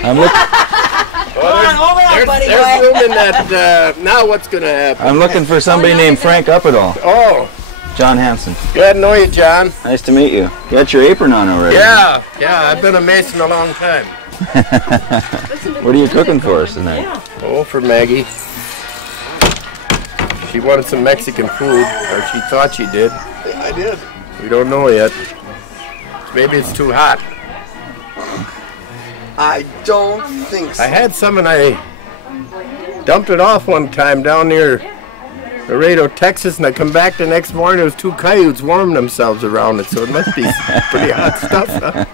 I'm looking. There's room in that. Now what's going to happen? I'm looking for somebody named Frank Uptadel. Oh. John Hanson. Glad to know you, John. Nice to meet you. You got your apron on already. Yeah, I've been a mason a long time. What are you cooking for us tonight? Oh, for Maggie. She wanted some Mexican food, or she thought she did. I did. We don't know yet. Maybe it's too hot. I don't think so. I had some and I dumped it off one time down near Laredo, Texas, and I come back the next morning, there was 2 coyotes warming themselves around it, so it must be pretty hot stuff, huh?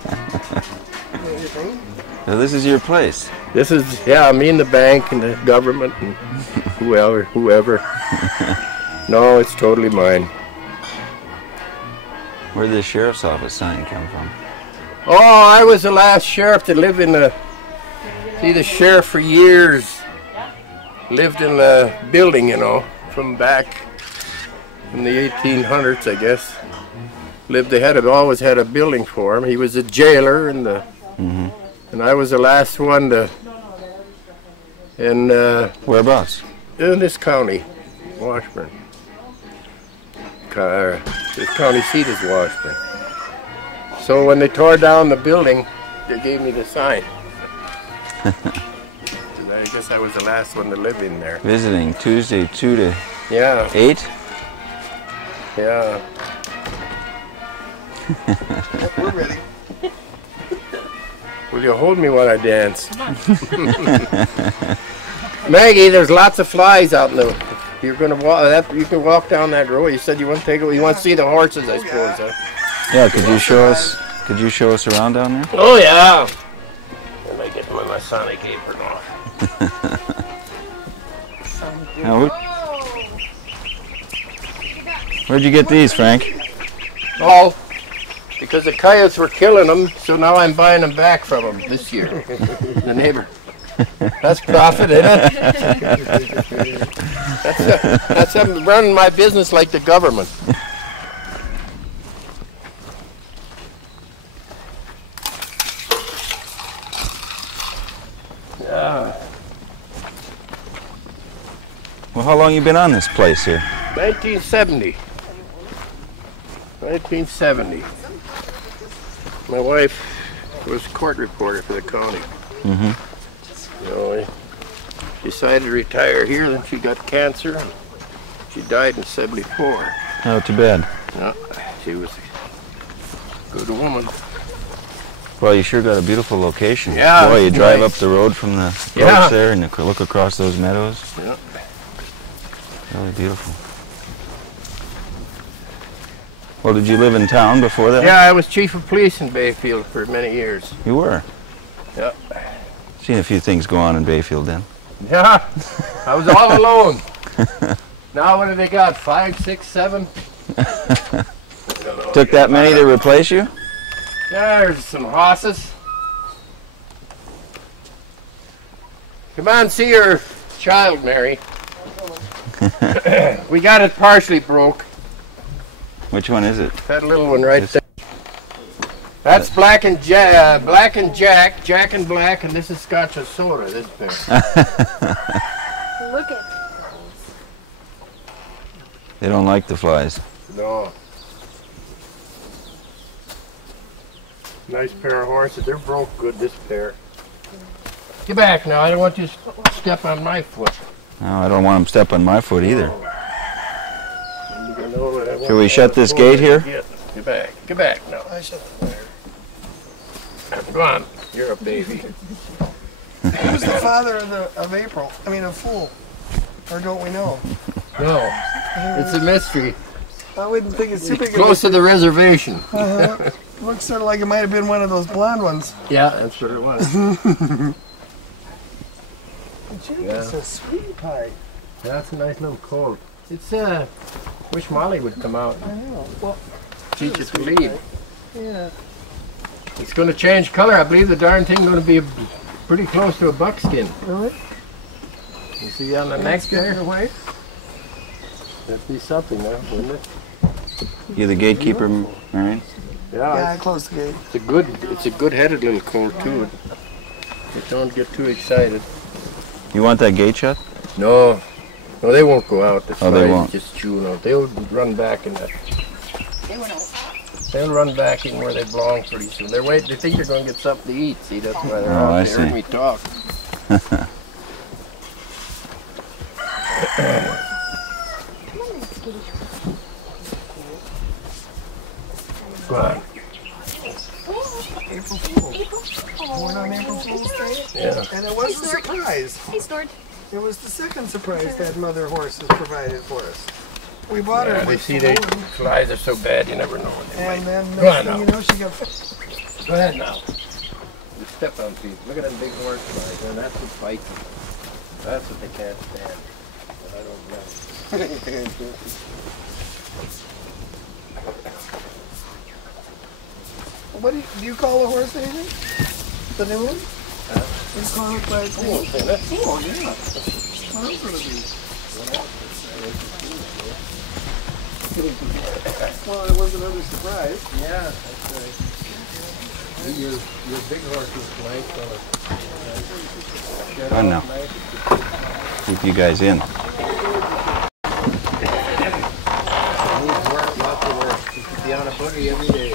So this is your place? This is, me and the bank and the government and whoever. No, it's totally mine. Where did the sheriff's office sign come from? Oh, I was the last sheriff that lived in the sheriff for years. Lived in the building, from back in the 1800s, I guess. Always had a building for him. He was a jailer, and I was the last one to. And whereabouts? In this county, Washburn. This county seat is Washburn. So when they tore down the building, they gave me the sign. And I guess I was the last one to live in there. Visiting Tuesday 2 to 8? Yeah. We're ready. Will you hold me while I dance? Maggie, there's lots of flies out in the. You're gonna walk. You can walk down that road. You said you want to take it. You want to see the horses, I suppose. Huh? Yeah. Could you show us? Could you show us around down there? Oh yeah. Let me get my Masonic apron off. Now, where'd you get these, Frank? Oh, because the coyotes were killing them, so now I'm buying them back from them this year. The neighbor. That's profit, isn't it? That's I'm running my business like the government. Yeah. Well, how long you been on this place here? 1970. 1970. My wife was court reporter for the county. She decided to retire here, then she got cancer, and she died in 74. Oh, too bad. Yeah, she was a good woman. Well, you sure got a beautiful location. Yeah. Boy, you drive up the road from the coach there and you look across those meadows. Yeah. Really beautiful. Well, did you live in town before that? Yeah, I was chief of police in Bayfield for many years. You were? Yeah. Seen a few things go on in Bayfield then. Yeah, I was all alone. Now what have they got, 5, 6, 7? Took that many to replace you? Yeah, there's some horses. Come on, see your child, Mary. We got it partially broke. Which one is it? That little one right there. That's Black and Jack, Jack and Black, and this is Scotch and Soda, this pair. Look at They don't like the flies. No. Nice pair of horses. They're broke good, this pair. Get back now. I don't want you to step on my foot. No, I don't want them to step on my foot either. Oh. Shall we shut this gate here? Get back. Get back now. I shut the fire. Come on. You're a baby. Who's the father of April? I mean, of Fool? Or don't we know? No. It's a mystery. I wouldn't think it's too big. Close to the reservation. Looks sort of like it might have been one of those blonde ones. Yeah, that's what it was. It's a sweet pie. That's a nice little coat. It's wish Molly would come out. I know. Well, teach it to lead. Yeah. It's going to change color. I believe the darn thing going to be pretty close to a buckskin. Really? You see on the neck there? That'd be something, huh, wouldn't it? You the gatekeeper, Marion? Yeah, I closed the gate. It's a good-headed little colt too. But don't get too excited. You want that gate shut? No, they won't go out. The Oh, they flies won't. Just chewing out. They'll run back in that. They'll run back in where they belong pretty soon. They think they're going to get something to eat. See, that's why they're Oh, out. I They see. heard me talk. Go on. April Fool's. Born on April Fool's Day. Yeah. And it was a surprise. Hey, Snort. It was the second surprise that Mother Horse has provided for us. We bought her Yeah, they with see food, they flies are so bad you never know when they and might. then Go on next thing you now. know, she got. Go ahead now. You step on feet. Look at them big horse flies. And that's what fights them. That's what they can't stand. But I don't know. What do you call a horse agent? The new one? You call it by its name? Oh, yeah. Well, that's what it is. Well, it was another surprise. Yeah, that's right. Your big horse is nice on I know. Keep you guys in. Needs work, lots of work. You could be on a buggy every day.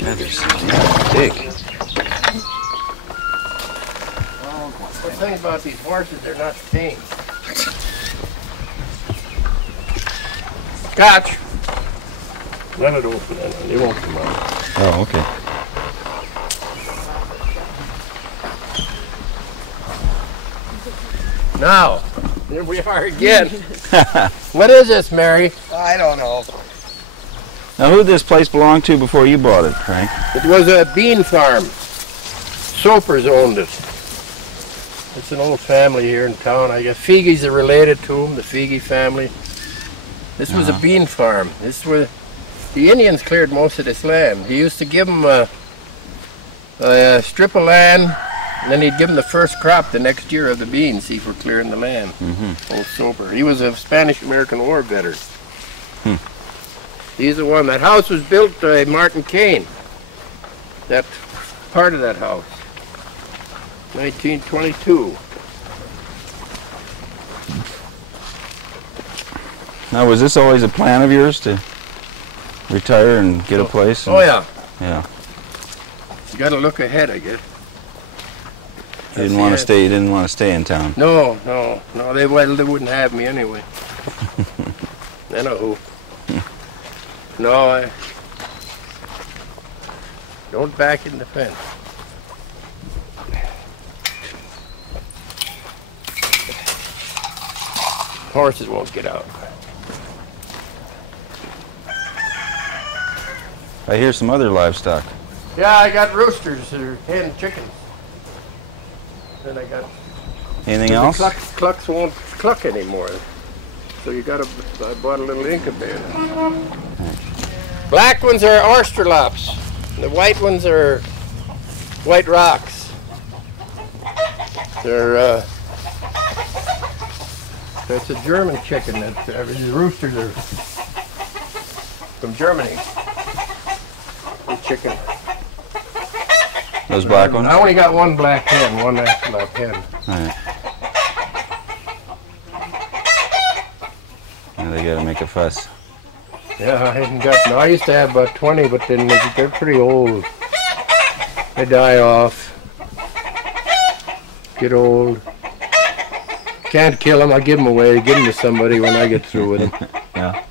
God, they're so big. The thing about these horses, they're not tame. Catch! Let it open, and they won't come out. Oh, okay. Now, there we are again. What is this, Mary? I don't know. Now, who did this place belong to before you bought it, Frank? It was a bean farm. Soapers owned it. It's an old family here in town. I guess Feegeys are related to them, the Feege family. This was a bean farm. This was the Indians cleared most of this land. He used to give them a strip of land, and then he'd give them the first crop the next year of the beans, see, for clearing the land. Old Soper. He was a Spanish-American War veteran. He's the one. That house was built by Martin Kane. That part of that house. 1922. Now, was this always a plan of yours to retire and get a place? Oh yeah. Yeah. You got to look ahead, I guess. You didn't want to stay. You didn't want to stay in town. No. They wouldn't have me anyway. Anywho. No, I don't back in the fence. Horses won't get out. I hear some other livestock. Yeah, I got roosters or hen chickens. Then I got Anything else? the clucks won't cluck anymore. So you got I bought a little incubator. Black ones are Australops. The white ones are White Rocks. They're it's a German chicken. The roosters are from Germany. The chicken. Those black ones? I only got one black hen, one Australop hen. Alright. Now they gotta make a fuss. Yeah, I hadn't got. No, I used to have about 20, but then they're pretty old. They die off. Get old. Can't kill them. I'll give them away. Give them to somebody when I get through with them. Yeah.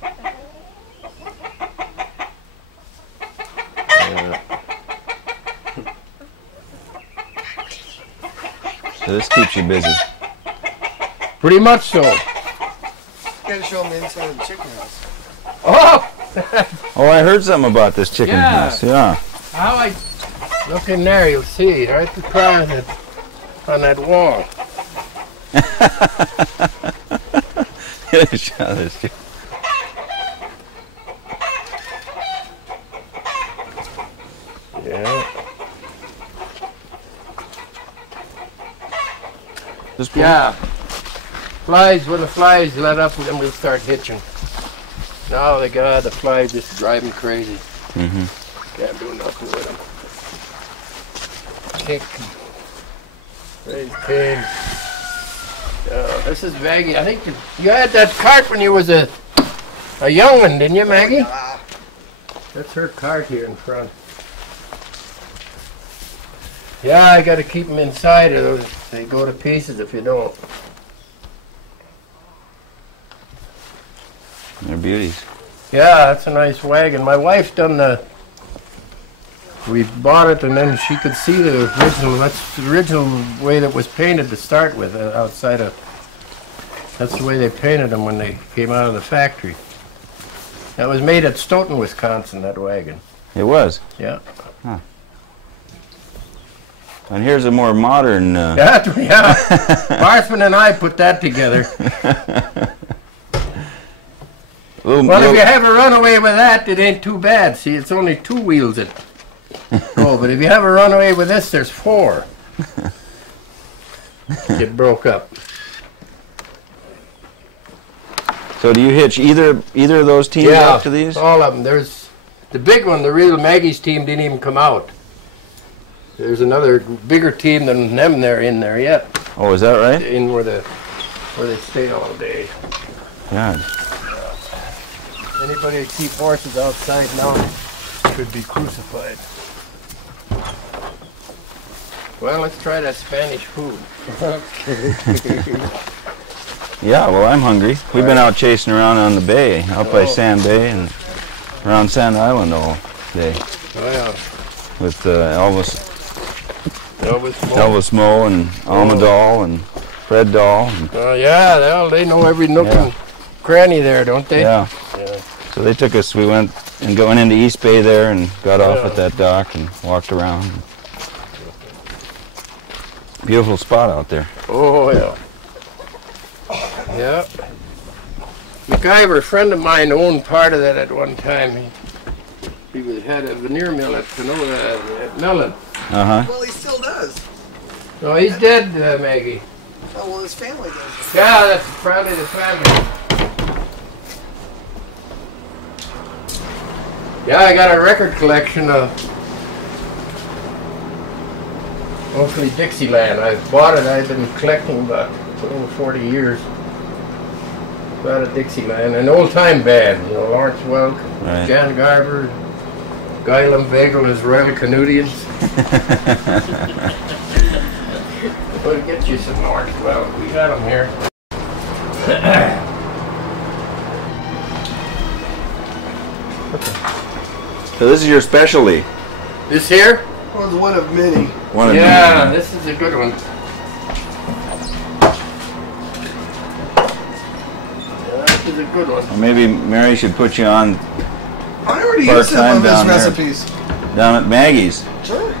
So this keeps you busy. Pretty much so. Gotta show them the inside of the chicken house. Oh! Oh, I heard something about this chicken Yeah. house. Yeah. How I look in there, you'll see. Right across it on that wall. Show this chicken. Yeah. This pool? Yeah. flies, when the flies let up, and then we'll start hitching. Now the flies just drive me crazy. Can't do nothing with them. Kick. Raise pain. This is Maggie. I think you had that cart when you was a young one, didn't you, Maggie? That's her cart here in front. Yeah, I got to keep them inside, or they go to pieces if you don't. They're beauties. Yeah, that's a nice wagon. My wife done we bought it and then she could see the original, that's the original way that was painted to start with, outside of, that's the way they painted them when they came out of the factory. That was made at Stoughton, Wisconsin, that wagon. It was? Yeah. Huh. And here's a more modern... Yeah, Marthman and I put that together. Well, if you have a runaway with that, it ain't too bad. See, it's only 2 wheels that go, but if you have a runaway with this, there's 4. It broke up. So do you hitch either of those teams up to these? All of them. There's the big one, the real Maggie's team didn't even come out. There's another bigger team than them there in there yet. Oh, is that right? In where they stay all day. God. Anybody that keep horses outside now could be crucified. Well, let's try that Spanish food. Yeah, well, I'm hungry. We've been out chasing around on the bay, out by Sand Bay and around Sand Island all day. Oh, yeah. With Elvis Moe and Almadal and Fred Dahl. Oh, yeah, they know every nook and cranny there, don't they? Yeah. So they took us, we went into East Bay there and got off at that dock and walked around. Beautiful spot out there. Oh, yeah. Yeah. MacIver, a friend of mine, owned part of that at one time. He had a veneer mill at Mellon. Well, he still does. No, he's dead, Maggie. Oh, well, his family does. Yeah, that's probably the family. Yeah, I got a record collection of mostly Dixieland. I bought it. I've been collecting about over 40 years. About a Dixieland, an old-time band. You know, Lawrence Welk, Jan Garber, Guy Lumvegel, his Royal Canadians. We'll get you some Lawrence Welk. We got them here. So this is your specialty? This here? Well, it's one of many. Yeah, this is a good one. Yeah, this is a good one. Well, maybe Mary should put you on I already used some of his recipes. Down at Maggie's. Sure.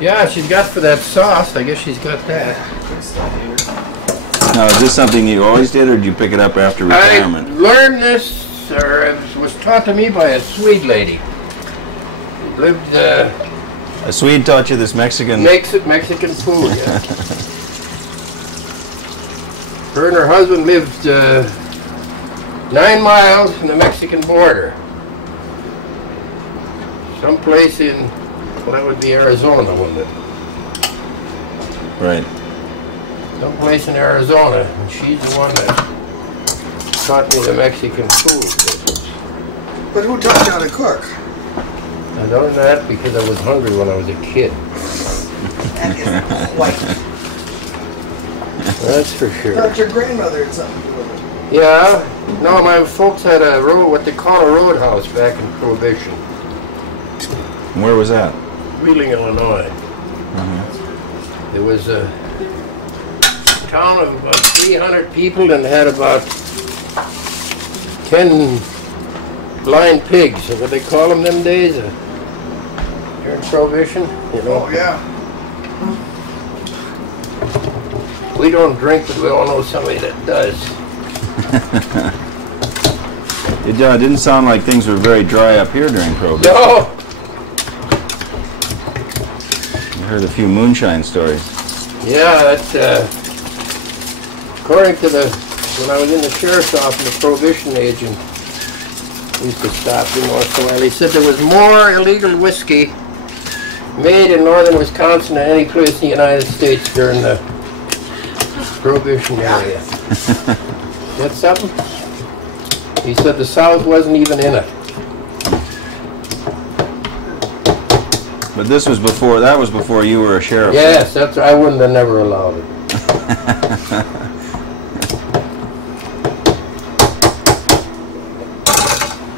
Yeah, she's got for that sauce. I guess she's got that. Good stuff here. Now, is this something you always did, or did you pick it up after retirement? I learned this, or it was taught to me by a Swede lady. Lived. A Swede taught you this Mexican. Makes it Mexican food. Yeah. Her and her husband lived 9 miles from the Mexican border. Someplace in, well, that would be Arizona, wouldn't it? Right. Someplace in Arizona. And she's the one that taught me the Mexican food. But who taught you how to cook? I learned that because I was hungry when I was a kid. That isn't quite. That's for sure. Thought your grandmother had something to do with it. Yeah. No, my folks had a road, what they call a roadhouse back in Prohibition. Where was that? Wheeling, Illinois. There was a town of about 300 people and had about 10 blind pigs. What they call them them days? During Prohibition, you know. Oh, yeah. We don't drink, but we all know somebody that does. It didn't sound like things were very dry up here during Prohibition. No! I heard a few moonshine stories. Yeah, that's according to when I was in the sheriff's office, the prohibition agent used to stop in North Carolina. He said there was more illegal whiskey made in northern Wisconsin than any place in the United States during the prohibition area. That's something? He said the South wasn't even in it. But this was before, that was before you were a sheriff. Yes, that's, I wouldn't have never allowed it.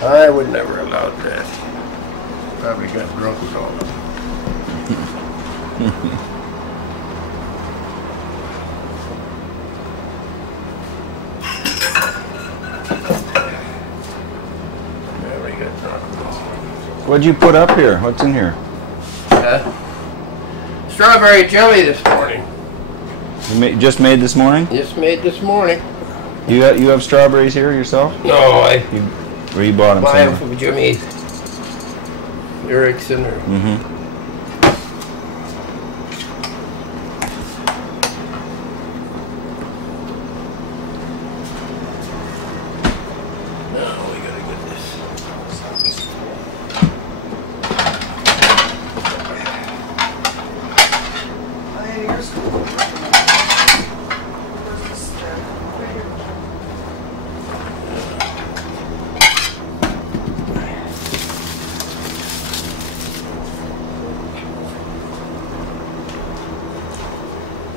I would never allowed that. Probably got drunk with all of it. What'd you put up here? What's in here? Strawberry jelly this morning. Just made this morning? Just made this morning. You have strawberries here yourself? No, Or you bought them buy them somewhere? from Jimmy Erickson or.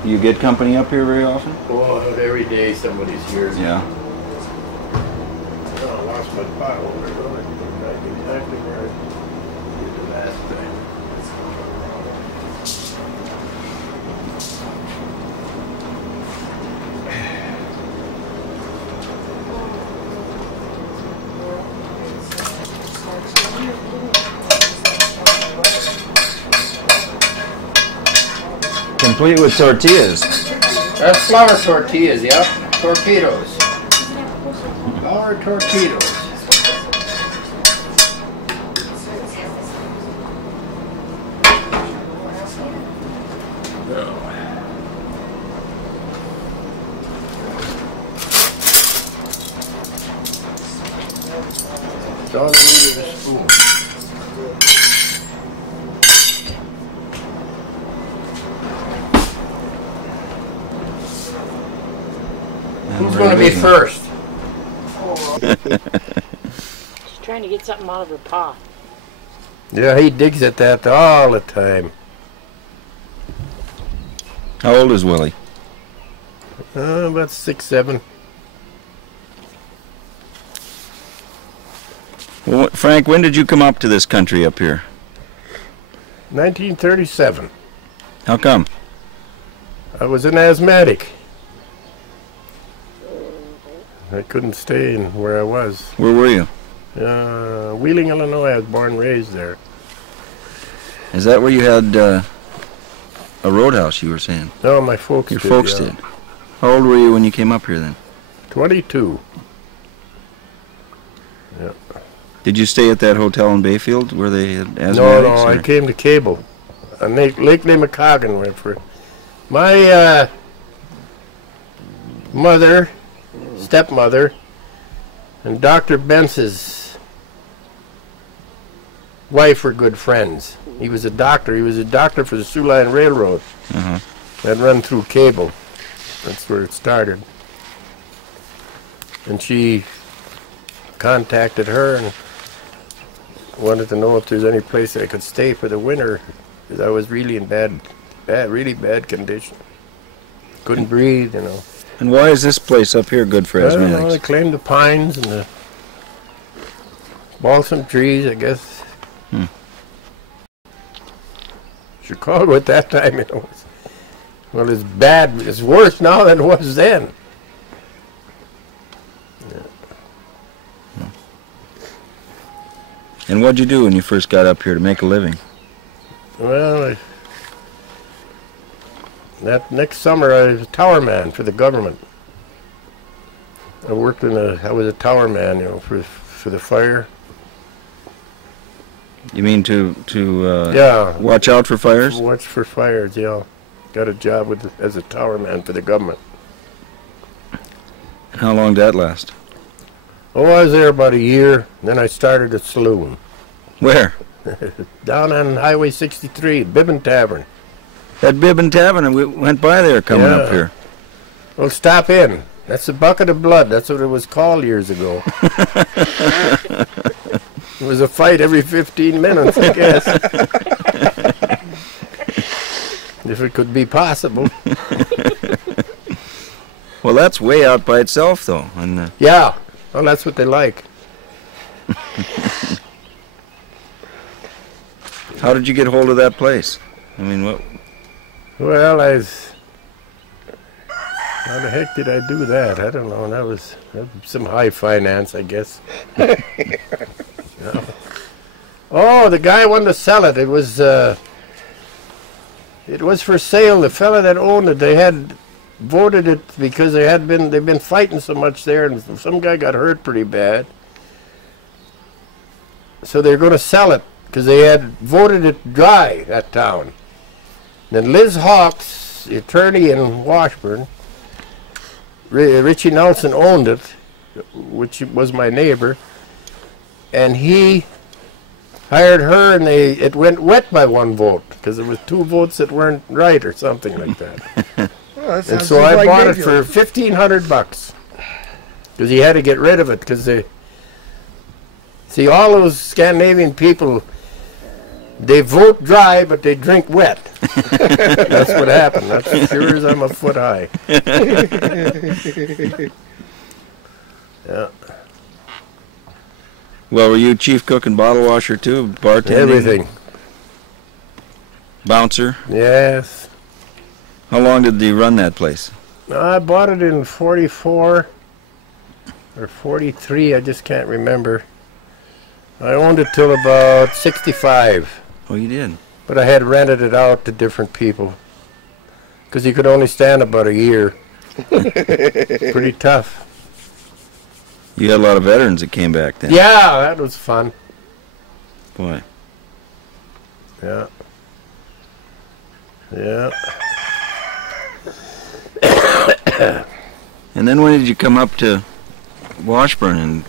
Do you get company up here very often? Oh, every day somebody's here. Yeah. Oh, I lost my pot holder. Well, I can go back exactly where I did the last time. Complete with tortillas. That's flour tortillas, yeah. Torpedoes. Flour torpedoes. That's all I need is a spoon. Who's going to be first? She's trying to get something out of her paw. Yeah, he digs at that all the time. How old is Willie? About 6, 7. Well, Frank, when did you come up to this country up here? 1937. How come? I was an asthmatic. I couldn't stay in where I was. Where were you? Wheeling, Illinois. I was born and raised there. Is that where you had a roadhouse, you were saying? No, my folks Your did. folks Yeah. did. How old were you when you came up here then? 22. Yeah. Did you stay at that hotel in Bayfield where they had asthmatics? No, I or- came to Cable. On Lake Limicoggan went for it. My mother, stepmother, and Dr. Bence's wife were good friends. He was a doctor. He was a doctor for the Sioux Line Railroad. That run through Cable. That's where it started. And she contacted her and wanted to know if there's any place I could stay for the winter, because I was really in really bad condition. Couldn't breathe, you know. And why is this place up here good for I don't know, asthmatics? they claimed the pines and the balsam trees, I guess. Chicago at that time, you know, well, it's bad. It's worse now than it was then. And what'd you do when you first got up here to make a living? Well, that next summer I was a tower man for the government. I worked I was a tower man, you know, for the fire. You mean to Yeah. watch out for fires? Watch for fires, yeah. got a job as a tower man for the government. How long did that last? Oh, I was there about a year. Then I started a saloon. Where? Down on Highway 63, Bibbin Tavern. At Bibbin Tavern, and we went by there coming up here. Well, stop in. That's a bucket of blood. That's what it was called years ago. It was a fight every 15 minutes, I guess. If it could be possible. Well, that's way out by itself, though. And yeah. Well, that's what they like. how did you get hold of that place? I mean, what? Well, how the heck did I do that? I don't know. That was some high finance, I guess. Yeah. Oh, the guy wanted to sell it. It was for sale. The fella that owned it, they had voted it because they've been fighting so much there, and some guy got hurt pretty bad. So they're going to sell it because they had voted it dry, that town. Then Liz Hawks, the attorney in Washburn, Richie Nelson owned it, which was my neighbor, and he hired her, and it went wet by one vote because there was 2 votes that weren't right or something like that. Oh, that And sounds so just I like bought it Bayfield. for $1,500 because he had to get rid of it because see, all those Scandinavian people, they vote dry but they drink wet. That's what happened. That's as sure as I'm a foot high. Yeah. Well, were you chief cook and bottle washer too? Bartending? Everything. Bouncer? Yes. How long did you run that place? I bought it in 44 or 43. I just can't remember. I owned it till about 65. Oh, you did? But I had rented it out to different people because you could only stand about a year. Pretty tough. You had a lot of veterans that came back then. Yeah, that was fun. Boy. Yeah. Yeah. And then when did you come up to Washburn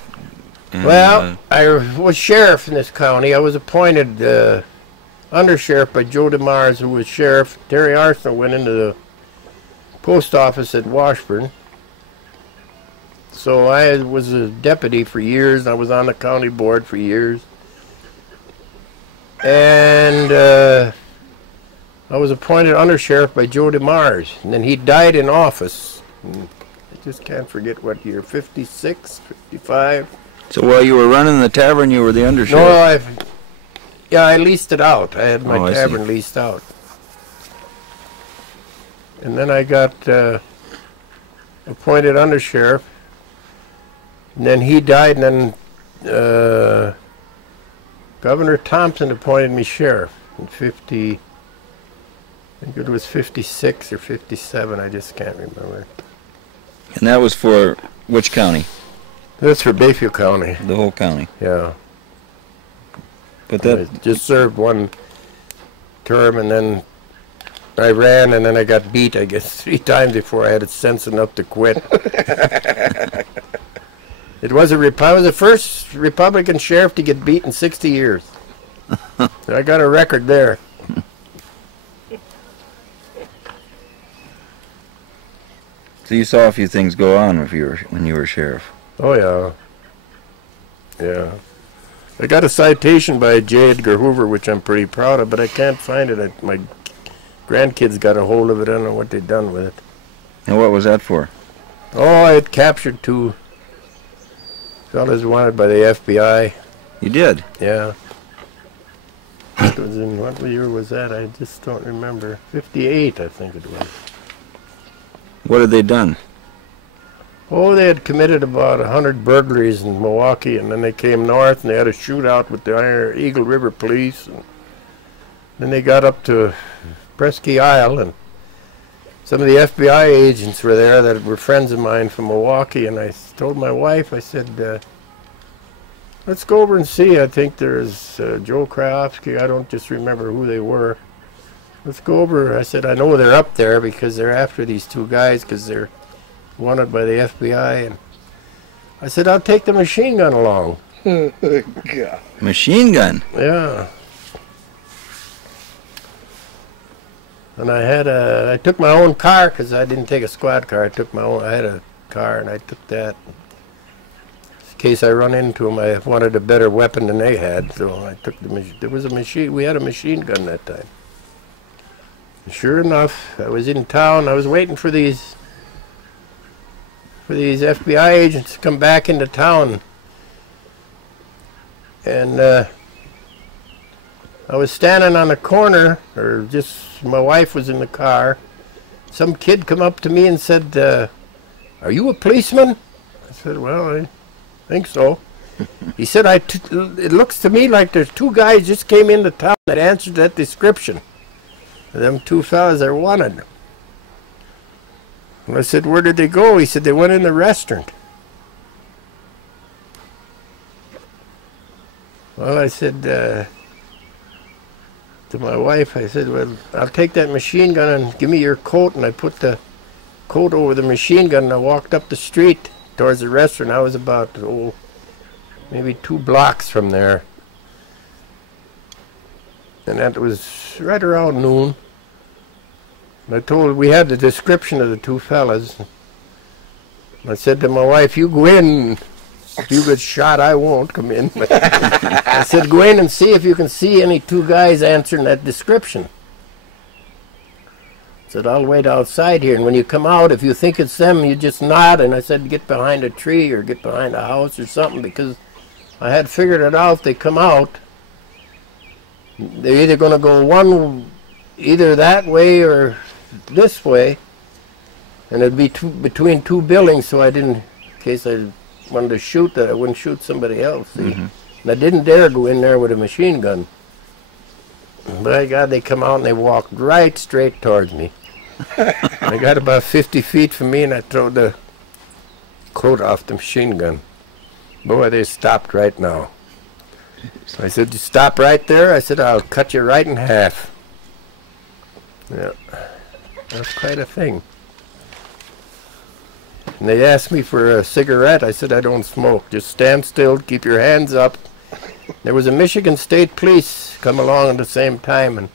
and Well, I was sheriff in this county. I was appointed undersheriff by Joe DeMars, who was sheriff. Terry Arsenal went into the post office at Washburn. So I was a deputy for years. I was on the county board for years. And I was appointed undersheriff by Joe DeMars. And then he died in office. I just can't forget what year, 56, 55. So while you were running the tavern, you were the undersheriff? No, I leased it out. I had my I see. tavern leased out. And then I got appointed undersheriff. And then he died, and then Governor Thompson appointed me sheriff in 50, I think it was 56 or 57, I just can't remember. And that was for which county? That's for Bayfield County, The whole county. yeah. But I that just served one term, and then I ran, and then I got beat, I guess, 3 times before I had sense enough to quit. I was the first Republican sheriff to get beat in 60 years. So I got a record there. so you saw a few things go on when you were sheriff. Oh, yeah. Yeah. I got a citation by J. Edgar Hoover, which I'm pretty proud of, but I can't find it. My grandkids got a hold of it. I don't know what they've done with it. And what was that for? Oh, I had captured 2 fellas wanted by the FBI. You did? Yeah. It was in, what year was that? I just don't remember. 58, I think it was. What had they done? Oh, they had committed about 100 burglaries in Milwaukee, and then they came north and they had a shootout with the Eagle River Police. And then they got up to Presque Isle, and some of the FBI agents were there that were friends of mine from Milwaukee, and I told my wife, I said, let's go over and see. I think there's Joe Krajewski. I don't just remember who they were. let's go over. I said, I know they're up there because they're after these two guys because they're wanted by the FBI. And I said, I'll take the machine gun along. God. Machine gun? Yeah. And I took my own car because I didn't take a squad car. I took my own, I had a car and I took that. In case I run into them, I wanted a better weapon than they had. So I took there was a machine, we had a machine gun that time. And sure enough, I was in town, I was waiting for these FBI agents to come back into town. And I was standing on the corner, or just my wife was in the car. Some kid come up to me and said, are you a policeman? I said, well, I think so. He said, it looks to me like there's two guys just came into town that answered that description. Them two fellas are wanted. And I said, where did they go? He said, they went in the restaurant. Well, I said to my wife, I said, well, I'll take that machine gun and give me your coat. And I put the coat over the machine gun and I walked up the street towards the restaurant. I was about, maybe 2 blocks from there. And that was right around noon. And we had the description of the two fellas. I said to my wife, you go in. If you get shot, I won't come in. I said, go in and see if you can see any two guys answering that description. I said, I'll wait outside here. And when you come out, if you think it's them, you just nod. And I said, get behind a tree or get behind a house or something, because I had figured it out. If they come out, they're either going to go either that way or this way. And it'd be between 2 buildings, so I didn't, in case I wanted to shoot that, I wouldn't shoot somebody else. See? And I didn't dare go in there with a machine gun. By God, they come out and they walked right straight towards me. They got about 50 feet from me and I threw the coat off the machine gun. Boy, they stopped right now. So I said, you stop right there? I said, I'll cut you right in half. Yeah, that's quite a thing. And they asked me for a cigarette. I said, I don't smoke. Just stand still, keep your hands up. There was a Michigan State Police come along at the same time, and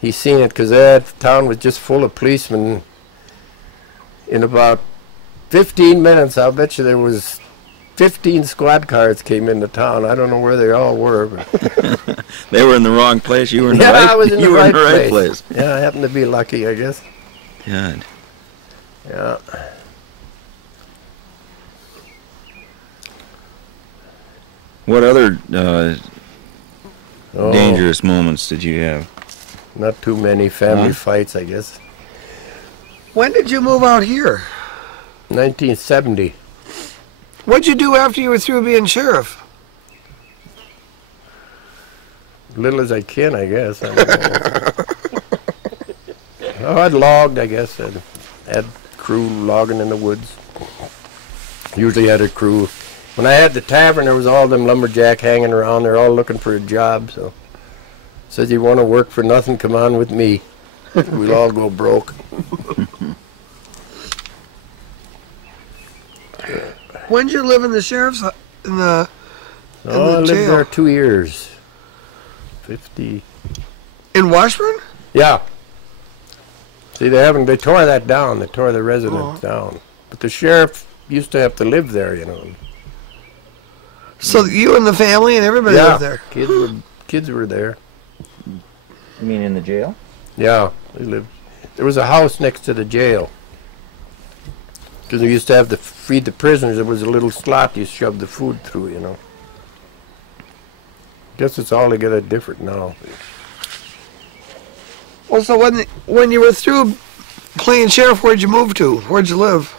he seen it because that town was just full of policemen. In about 15 minutes, I'll bet you there was 15 squad cars came into town. I don't know where they all were. But They were in the wrong place. You were in the yeah, right. I was in you the were right, in the right place. Yeah, I happened to be lucky, I guess. God. Yeah. What other dangerous moments did you have? Not too many family fights, I guess. When did you move out here? 1970. What'd you do after you were through being sheriff? Little as I can, I guess. I don't know. Oh, I'd logged, I guess. I'd had crew logging in the woods. Usually had a crew. When I had the tavern, there was all them lumberjack hanging around. They're all looking for a job. So, says you want to work for nothing, come on with me. We'll all go broke. When did you live in the sheriff's in the I lived jail? there 2 years. 50. In Washburn? Yeah. See, they tore that down. They tore the residence down. But the sheriff used to have to live there, you know. So you and the family and everybody lived there? Kids were there. You mean in the jail? Yeah, they lived. There was a house next to the jail. Because we used to have to feed the prisoners. There was a little slot you shoved the food through, you know. Guess it's altogether different now. Well, so when you were through playing sheriff, where'd you move to? Where'd you live?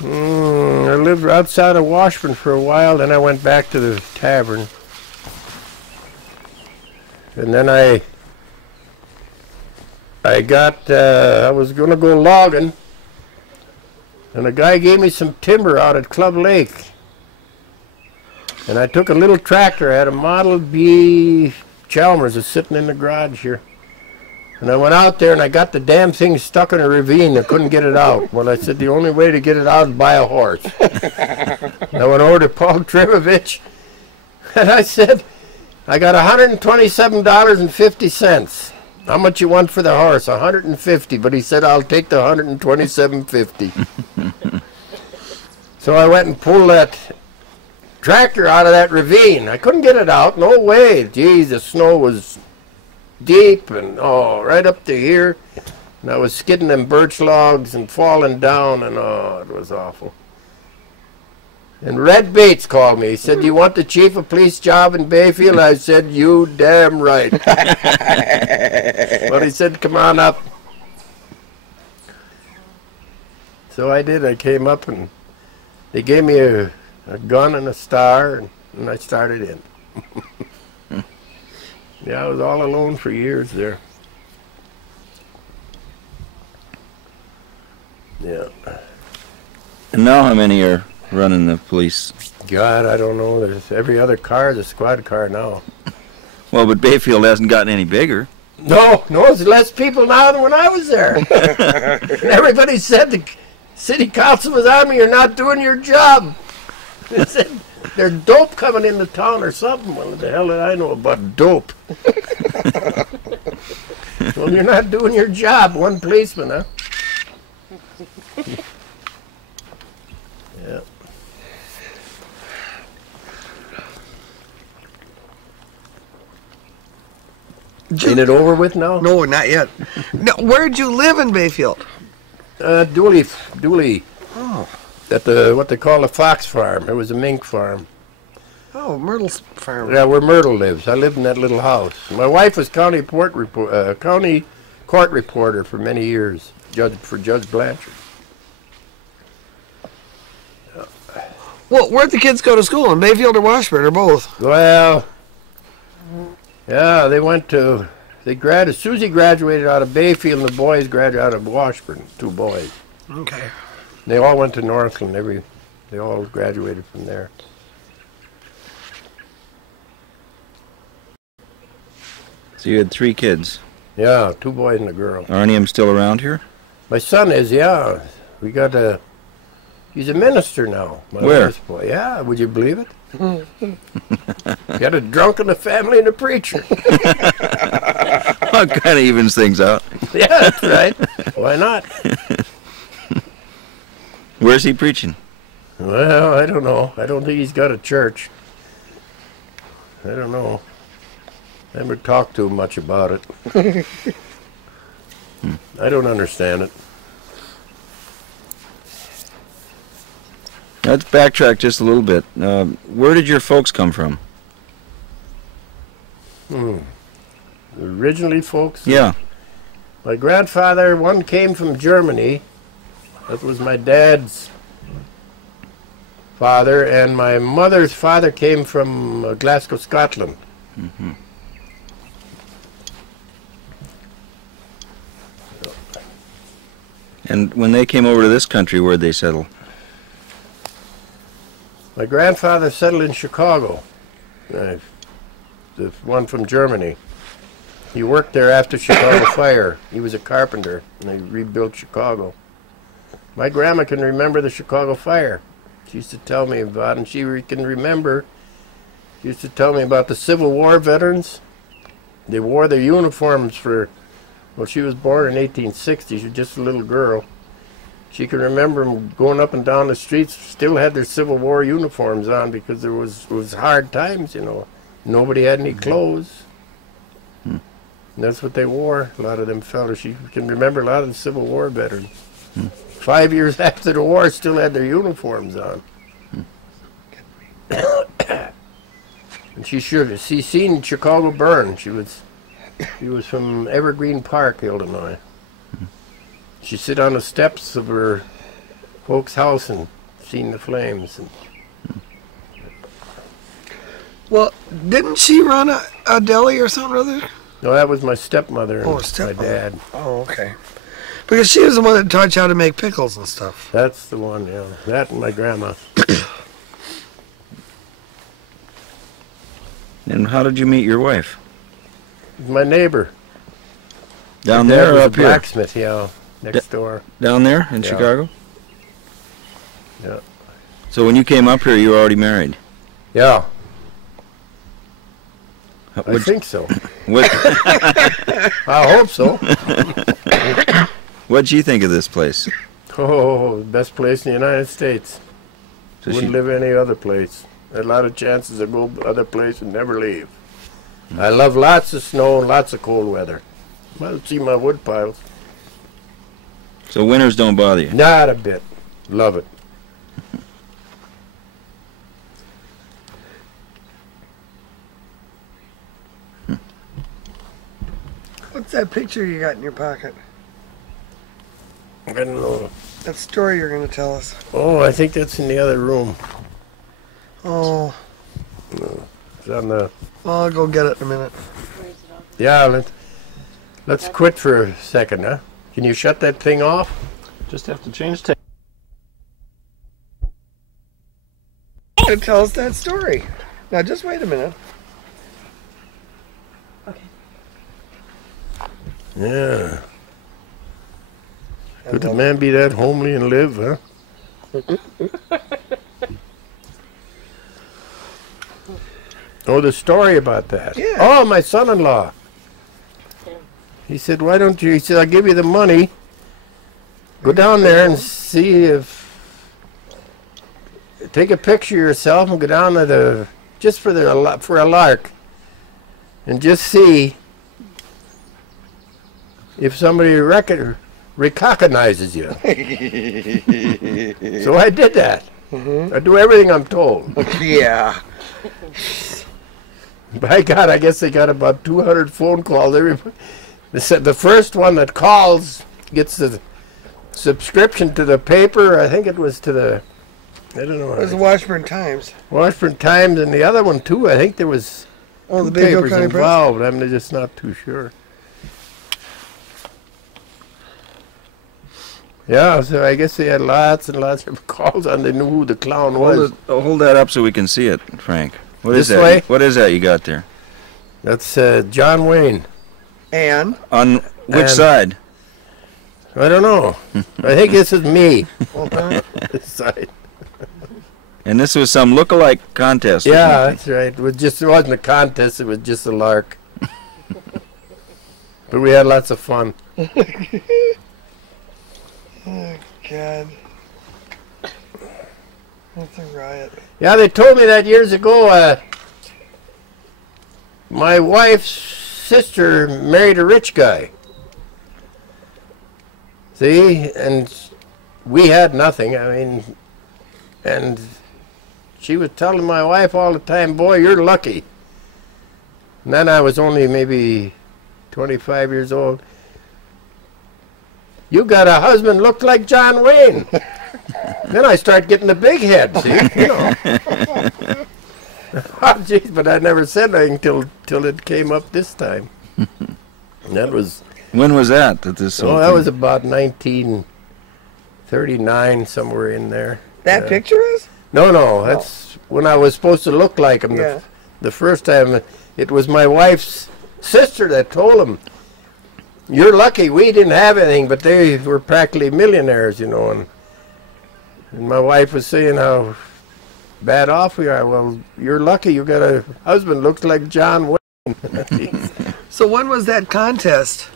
I lived outside of Washburn for a while, then I went back to the tavern. And then I was going to go logging, and a guy gave me some timber out at Club Lake. And I took a little tractor. I had a Model B Chalmers that's sitting in the garage here. And I went out there and I got the damn thing stuck in a ravine. I couldn't get it out. Well, I said the only way to get it out is buy a horse. I went over to Paul Trivovich and I said, I got $127.50. How much you want for the horse? $150. But he said, I'll take the $127.50. So I went and pulled that tractor out of that ravine. I couldn't get it out. No way. Geez, the snow was deep and right up to here. And I was skidding them birch logs and falling down, and it was awful. And Red Bates called me. He said, do you want the chief of police job in Bayfield? I said, you damn right. Well, he said, come on up. So I did. I came up and they gave me a gun and a star, and I started in. Yeah, I was all alone for years there. Yeah. And now how many are running the police? God, I don't know. There's every other car is a squad car now. Well, but Bayfield hasn't gotten any bigger. No, there's less people now than when I was there. And everybody said the city council was on me, you're not doing your job. They said there's dope coming into town or something. Well, what the hell did I know about dope? Well, you're not doing your job. One policeman, huh? Yeah. Ain't it over with now? No, not yet. No, where'd you live in Bayfield? Dooley. Oh. At what they call the Fox Farm. It was a mink farm. Oh, Myrtle's farm. Yeah, where Myrtle lives. I lived in that little house. My wife was county court reporter for many years, for Judge Blanchard. Well, where'd the kids go to school? In Bayfield or Washburn, or both? Well, yeah, they went to. Susie graduated out of Bayfield, and the boys graduated out of Washburn. 2 boys. Okay. They all went to Northland. They all graduated from there. So you had 3 kids. Yeah, 2 boys and a girl. Are any of them still around here? My son is, yeah. We got he's a minister now. Where? Boy. Yeah, would you believe it? Got a drunk in the family and a preacher. That kind of evens things out. Yeah, that's right. Why not? Where's he preaching? Well, I don't know. I don't think he's got a church. I don't know. I never talked to him much about it. I don't understand it. Let's backtrack just a little bit. Where did your folks come from? Originally, folks? Yeah. My grandfather, one came from Germany. That was my dad's father, and my mother's father came from Glasgow, Scotland. Mm-hmm. And when they came over to this country, where'd they settle? My grandfather settled in Chicago, the one from Germany. He worked there after Chicago fire. He was a carpenter, and they rebuilt Chicago. My grandma can remember the Chicago fire. She used to tell me about it, and she can remember. She used to tell me about the Civil War veterans. They wore their uniforms for, well, she was born in 1860. She was just a little girl. She can remember them going up and down the streets, still had their Civil War uniforms on because it was hard times, you know. Nobody had any clothes. And that's what they wore, a lot of them fellas. She can remember a lot of the Civil War veterans. 5 years after the war, still had their uniforms on. And she seen Chicago burn. She was from Evergreen Park, Illinois. She'd sit on the steps of her folks' house and seen the flames. Well, didn't she run a deli or something or other? No, that was my stepmother and stepmother. my dad. Oh, okay. Because she was the one that taught you how to make pickles and stuff. That's the one, yeah. That and my grandma. And how did you meet your wife? My neighbor. Down Dad there or was a up here? blacksmith, yeah, next door. Down there in Yeah. Chicago? Yeah. So when you came up here, you were already married? Yeah, I What'd, think so. what, I hope so. what'd she think of this place? Oh, best place in the United States. So Wouldn't live any other place. Had a lot of chances to go other place and never leave. I love lots of snow and lots of cold weather. Well, see my wood piles. So winters don't bother you? Not a bit. Love it. What's that picture you got in your pocket? I don't know. That story you're going to tell us. Oh, I think that's in the other room. Oh, It's on the... I'll go get it in a minute. Yeah, let's quit for a second, huh? Can you shut that thing off? Just have to change tape. To tell us that story. Now, just wait a minute. Yeah. Could a man be that homely and live, huh? Oh, the story about that. Yeah. Oh, my son-in-law. He said, why don't you, he said, I'll give you the money. Go down there and see if, take a picture of yourself and go down to the, just for a lark. And just see if somebody recognizes you. So I did that. I do everything I'm told. Yeah. By God, I guess they got about 200 phone calls. They said the first one that calls gets the subscription to the paper. I think it was to the, I don't know. It was the Washburn Times. Washburn Times, and the other one too. I think there was Oh, the two Bayfield papers County Press. involved. I'm just not too sure. Yeah, so I guess they had lots and lots of calls on. They knew who the clown was. Hold that up so we can see it, Frank. What is This that? way? What is that you got there? That's John Wayne. And On which And- side? I don't know. I think this is me. okay. This side. And this was some look-alike contest. or Yeah, something. that's right. It wasn't a contest. It was just a lark. But we had lots of fun. Oh, God. That's a riot. Yeah, they told me that years ago. My wife's sister married a rich guy. See, and we had nothing. I mean, and she was telling my wife all the time, "Boy, you're lucky." And then I was only maybe 25 years old. You got a husband looked like John Wayne. Then I start getting the big head, see? You know. Oh, jeez, but I never said anything till it came up this time. And that was, When was that? That this? whole oh, that thing- was about 1939, somewhere in there. That picture is? No, that's when I was supposed to look like him. Yeah. The first time, it was my wife's sister that told him, "You're lucky. We didn't have anything, but they were practically millionaires, you know." And my wife was saying how bad off we are. Well, you're lucky. You got a husband looks like John Wayne. So when was that contest?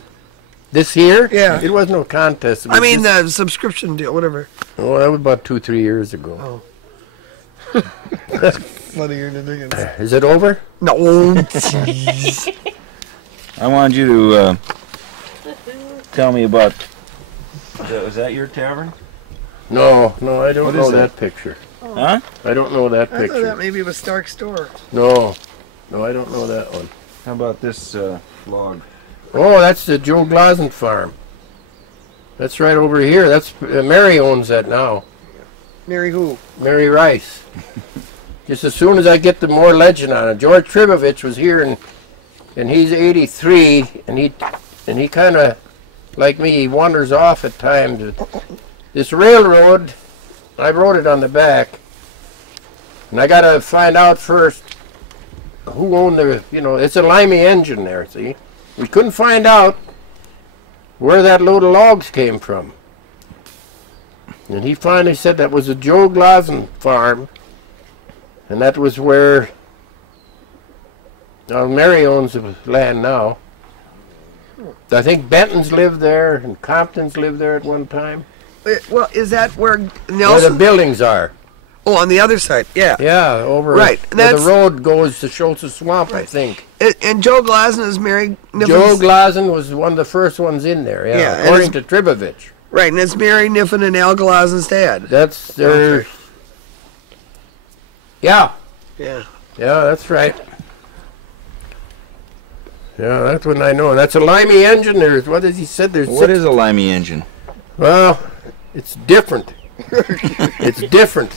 This here? Yeah. It was no contest. It I was mean, just- the subscription deal, whatever. oh, that was about 2-3 years ago. Oh. Funny you're in the diggings. Is it over? No. I wanted you to tell me about. Was that your tavern? No, I don't What know is that picture. Huh? I don't know that I thought picture. that maybe was Stark Store. No, I don't know that one. How about this log? Oh, that's the Joe Glazen farm. That's right over here. That's Mary owns that now. Mary who? Mary Rice. Just as soon as I get the more legend on it. George Tribovich was here, and he's 83, and he kind of, like me, he wanders off at times. This railroad, I wrote it on the back, and I got to find out first who owned the, it's a Limey Engine there, see? We couldn't find out where that load of logs came from. And he finally said that was a Joe Glazen farm, and that was where Mary owns the land now. I think Benton's lived there and Compton's lived there at one time. Well, is that where Where the Nelson? buildings are. Oh, on the other side, yeah. Yeah, over Right, and where the that's- road goes to Schultz's Swamp, I think. And Joe Glazen is Mary Joe Niffin's... Glazen was one of the first ones in there, Yeah, yeah, and according to Tribovich. Right, and it's Mary Niffen and Al Glazen's dad. That's their... Okay. Yeah, Yeah. yeah, that's right. Yeah, that's what I know. That's a Limey engine. There's, what has he said? There's What six- is a Limey engine? Well, it's different. It's different.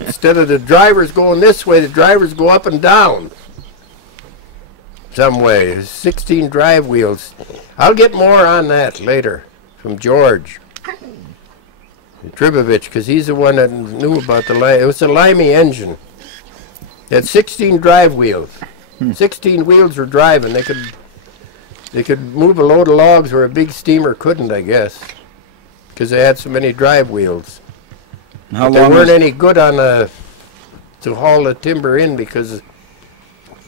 Instead of the drivers going this way, the drivers go up and down. Some way. There's 16 drive wheels. I'll get more on that later from George Tribovich, because he's the one that knew about the Limey. It was a Limey engine. It had 16 drive wheels. 16 wheels were driving. They could move a load of logs where a big steamer couldn't, I guess, because they had so many drive wheels. How They long weren't was, any good on to haul the timber in because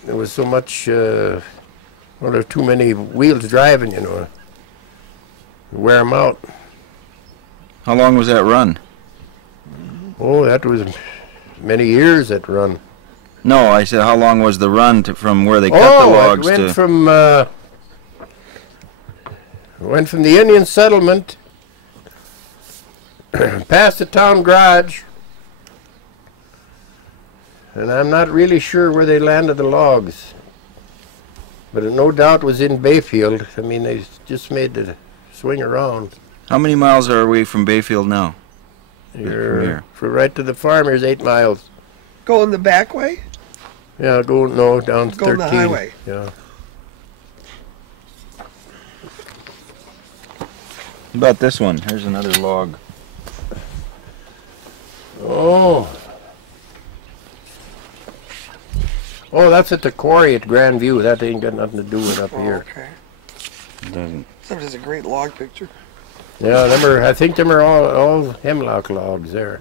there was so much. Well, there were too many wheels driving, you know. Wear them out. how long was that run? Oh, that was many years that run. No, I said how long was the run from where they cut the logs it went to? from the Indian settlement past the town garage, and I'm not really sure where they landed the logs, but it no doubt was in Bayfield. I mean, they just made the swing around. How many miles are we from Bayfield now? You're, for right to the farm, here's 8 miles. Going the back way? Yeah, down Go on 13. the highway. Yeah. How about this one? Here's another log. Oh, that's at the quarry at Grandview. That ain't got nothing to do with up here. Okay. It doesn't. That is a great log picture. Yeah, I think them are all hemlock logs there.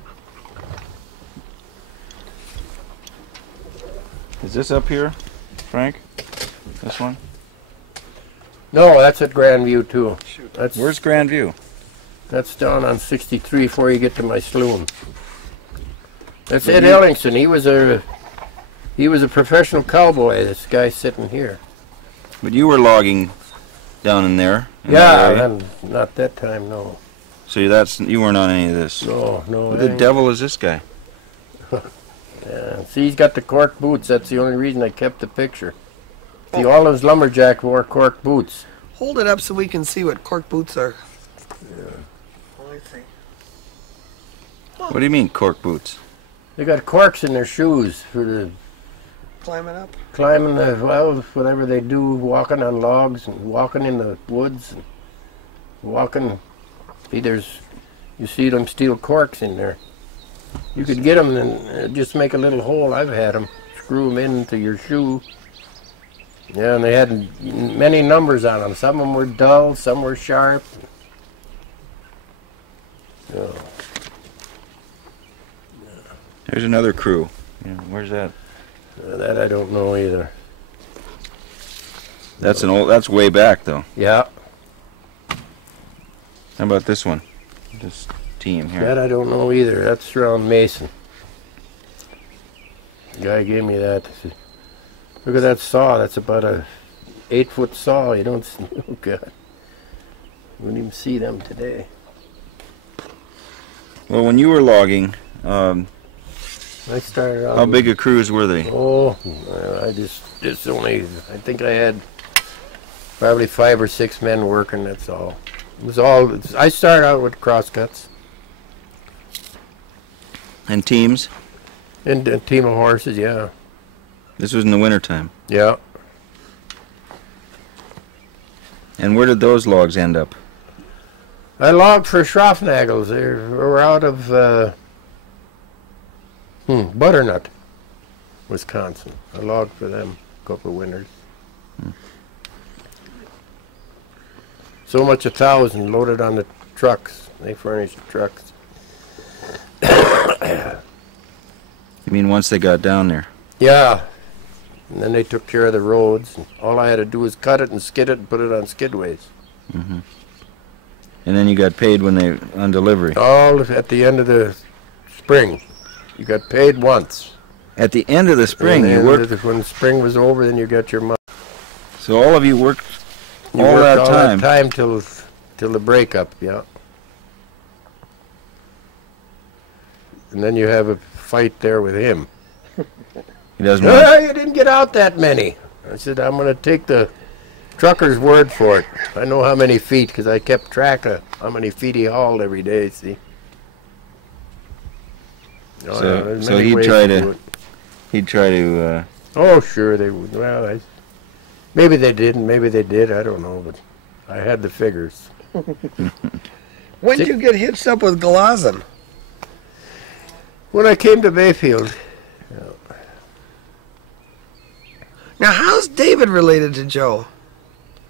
Is this up here, Frank? This one? No, that's at Grandview too. Shoot. Where's Grandview? That's down on 63 before you get to my slough. That's Ed Ellingson. He was a professional cowboy. This guy sitting here. But you were logging down in there. In that area. and not that time. No, So you weren't on any of this. no. Who I the ain't- devil is this guy? Yeah, see, he's got the cork boots. That's the only reason I kept the picture. See, all those lumberjack wore cork boots. Hold it up so we can see what cork boots are. Oh, I see. What do you mean cork boots? They got corks in their shoes for the Climbing up. climbing whatever they do, walking on logs and walking in the woods and walking. See, you see them steel corks in there. You could get them and just make a little hole. I've had them. Screw them into your shoe. Yeah, and they had many numbers on them. Some of them were dull, some were sharp. Yeah. There's another crew. Yeah, where's that? That I don't know either. That's way back though. Yeah, How about this one? This team here. that I don't know either. That's around Mason. The guy gave me that. Look at that saw. That's about a 8-foot saw. You don't see, oh God. You wouldn't even see them today. Well, when you were logging, I started out. how big a crews were they? Oh, I I think I had probably 5 or 6 men working, that's all. I started out with crosscuts And teams? and a team of horses, yeah. This was in the wintertime. Yeah. And where did those logs end up? I logged for Schroffnagels. They were out of Butternut, Wisconsin. I logged for them a couple of winters. so much 1,000 loaded on the trucks. They furnished the trucks. You mean once they got down there? Yeah. And then they took care of the roads. And all I had to do was cut it and skid it and put it on skidways. Mm-hmm. And then you got paid when they on delivery? All at the end of the spring. You got paid once. At the end of the spring, you worked? When spring was over, then you got your money. So all of you worked You all worked that all time? that time till the breakup, yeah. And then you have a fight there with him. He doesn't want... You didn't get out that many. I said, I'm going to take the trucker's word for it. I know how many feet because I kept track of how many feet he hauled every day, see. So he'd try to... He'd try to... Oh, sure, they would. Well, maybe they didn't, maybe they did, I don't know, but I had the figures. When did you get hitched up with Galazin? When I came to Bayfield. Now, how's David related to Joe?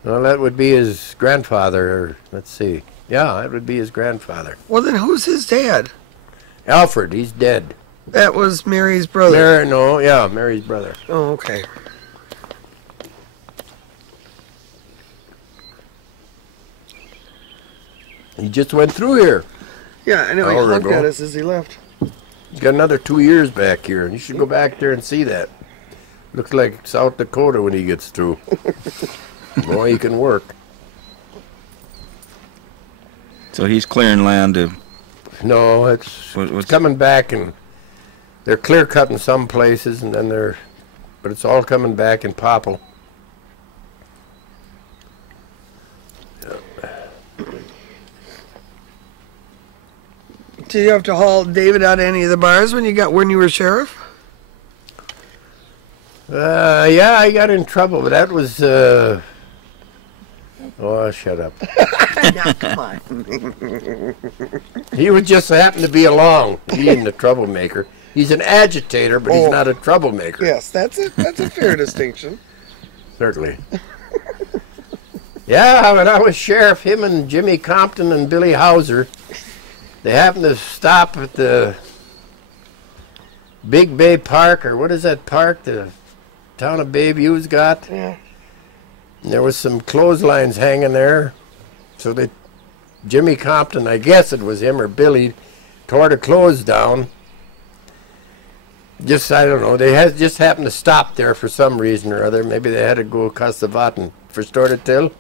Well, that would be his grandfather, or let's see. Yeah, that would be his grandfather. Well, then who's his dad? Alfred, he's dead. That was Mary's brother. Mary's brother. Oh, okay. He just went through here. Yeah, I know. He Hour looked ago. at us as he left. He's got another 2 years back here, and you should go back there and see that. Looks like South Dakota when he gets through. Boy, he can work. So he's clearing land to... No, it's What's coming back, and they're clear cutting some places, and then but it's all coming back in Popple. Did you have to haul David out of any of the bars when you were sheriff? Yeah, I got in trouble, but that was, oh, shut up. Now, come on. He would just happen to be along. He ain't a troublemaker. He's an agitator, but he's not a troublemaker. Yes, that's a fair distinction. Certainly. Yeah, when I was sheriff, him and Jimmy Compton and Billy Hauser, they happened to stop at the Big Bay Park, or what is that park the town of Bayview's got? Yeah. And there was some clotheslines hanging there. So Jimmy Compton, I guess it was him or Billy, tore the clothes down. I don't know, they just happened to stop there for some reason or other. Maybe they had to go across the Vatten. Förstår du till?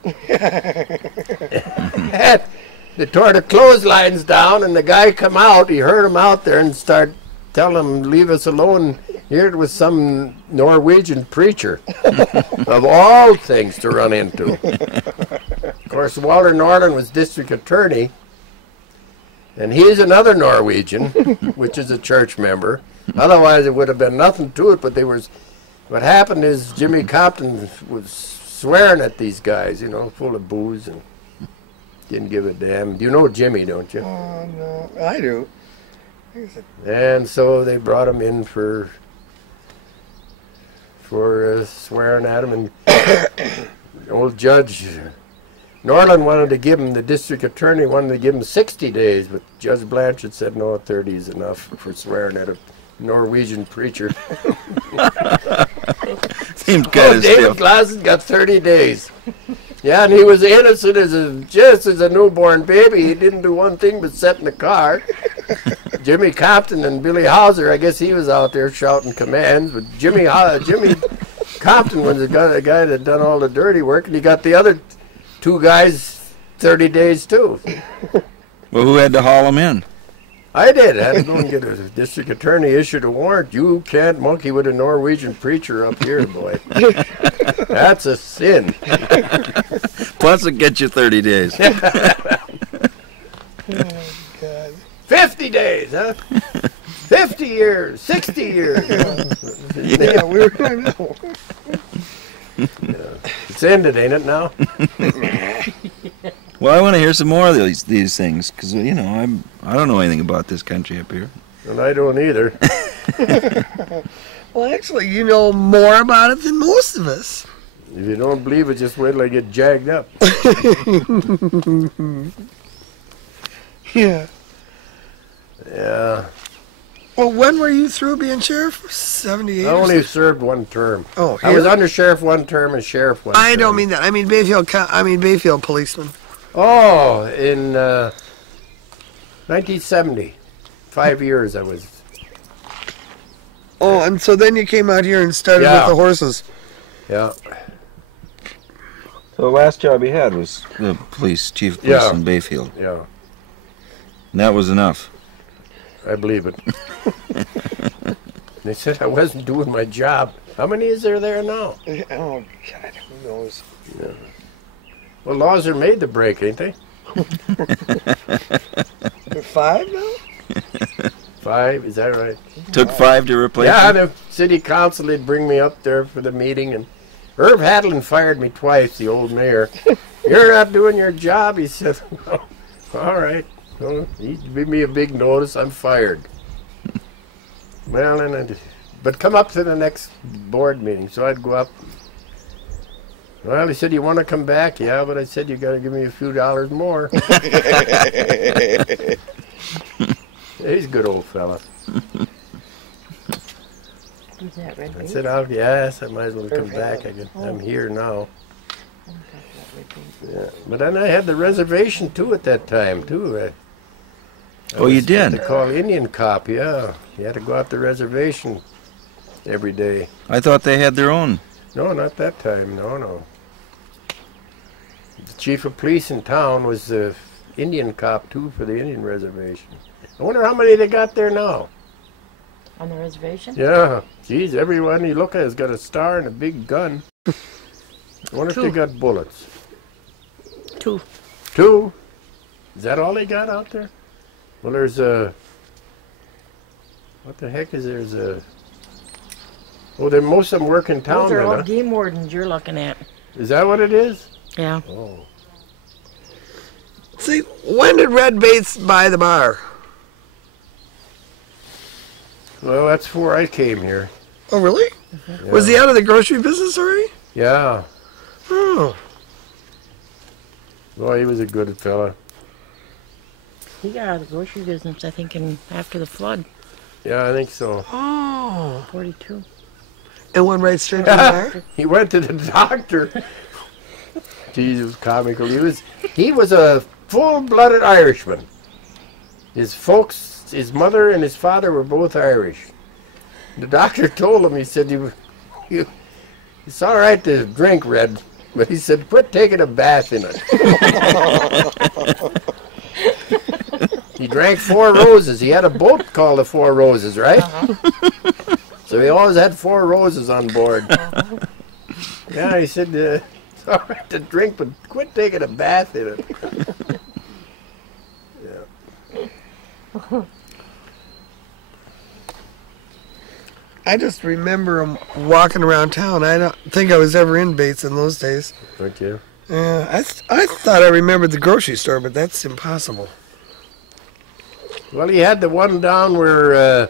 They tore the clotheslines down, and the guy come out. He heard him out there and start telling him, leave us alone. Here it was some Norwegian preacher, of all things to run into. Of course, Walter Norland was district attorney, and he's another Norwegian, which is a church member. Otherwise, it would have been nothing to it, but what happened is Jimmy Compton was swearing at these guys, full of booze, and didn't give a damn. You know Jimmy, don't you? Oh, no, I do. And so they brought him in for swearing at him, and the old judge Norland wanted to give him, the district attorney wanted to give him 60 days, but Judge Blanchard said no, 30 is enough for swearing at a Norwegian preacher. Seems kind of David Glassen got 30 days. Yeah, and he was innocent just as a newborn baby. He didn't do one thing but sit in the car. Jimmy Compton and Billy Hauser, I guess he was out there shouting commands, but Jimmy Compton was the guy that done all the dirty work, and he got the other two guys 30 days too. Well, who had to haul him in? I did. I had to go and get a district attorney issued a warrant. You can't monkey with a Norwegian preacher up here, boy. That's a sin. Plus it gets you 30 days. Oh, God. 50 days, huh? 50 years, 60 years. Yeah, we were, I know. It's ended, ain't it now? Well, I want to hear some more of these things, because, I don't know anything about this country up here. And I don't either. Well, actually, you know more about it than most of us. If you don't believe it, just wait till I get jagged up. Yeah. Yeah. Well, when were you through being sheriff? 78? I only served one term. Oh, I was here? under sheriff one term and sheriff one term. I don't mean that. I mean Bayfield policeman. Oh, in 1970. 5 years I was. Oh, and so then you came out here and started Yeah. with the horses. Yeah. So the last job he had was the chief of police Yeah. in Bayfield. Yeah. And that was enough. I believe it. They said I wasn't doing my job. How many is there now? Oh, God, who knows? Yeah. Well, laws are made to break, ain't they? You're 5 now? 5, is that right? Took 5 to replace Yeah, him? the city council, they'd bring me up there for the meeting, and Herb Hadlin fired me twice, the old mayor. You're not doing your job, he said. Well, all right. Well, he gave me a big notice, I'm fired. Well, but come up to the next board meeting, so I'd go up. Well, he said, you want to come back? Yeah, but I said, you got to give me a few dollars more. He's a good old fella. Is that red I bait? said, oh, yes, I might as well come back. I'm here now. Yeah. But then I had the reservation, too, at that time, too. Oh, you did? They call Indian cop, yeah. You had to go out the reservation every day. I thought they had their own. No, not that time. No. The chief of police in town was the Indian cop, too, for the Indian reservation. I wonder how many they got there now. On the reservation? Yeah. Geez, everyone you look at has got a star and a big gun. I wonder if they got bullets. 2. 2? Is that all they got out there? Well, there's a... What the heck is there's a... Oh, most of them work in town Those are then, all huh? game wardens you're looking at. Is that what it is? Yeah. Oh. See, when did Red Bates buy the bar? Well, that's before I came here. Oh, really? Yeah. Was he out of the grocery business already? Yeah. Oh. Boy, he was a good fella. He got out of the grocery business, I think, after the flood, Yeah, I think so. Oh. 42. And went right straight to the bar? He went to the doctor. Geez, it was comical. He was a full-blooded Irishman. His folks, his mother and his father were both Irish. The doctor told him, he said, it's all right to drink, Red, but he said, quit taking a bath in it. He drank 4 Roses. He had a boat called the 4 Roses, right? Uh-huh. So he always had 4 Roses on board. Uh-huh. Yeah, he said, it's all right to drink, but quit taking a bath in it. Yeah. I just remember him walking around town. I don't think I was ever in Bates in those days. Weren't you? Yeah, I thought I remembered the grocery store, but that's impossible. Well, he had the one down where,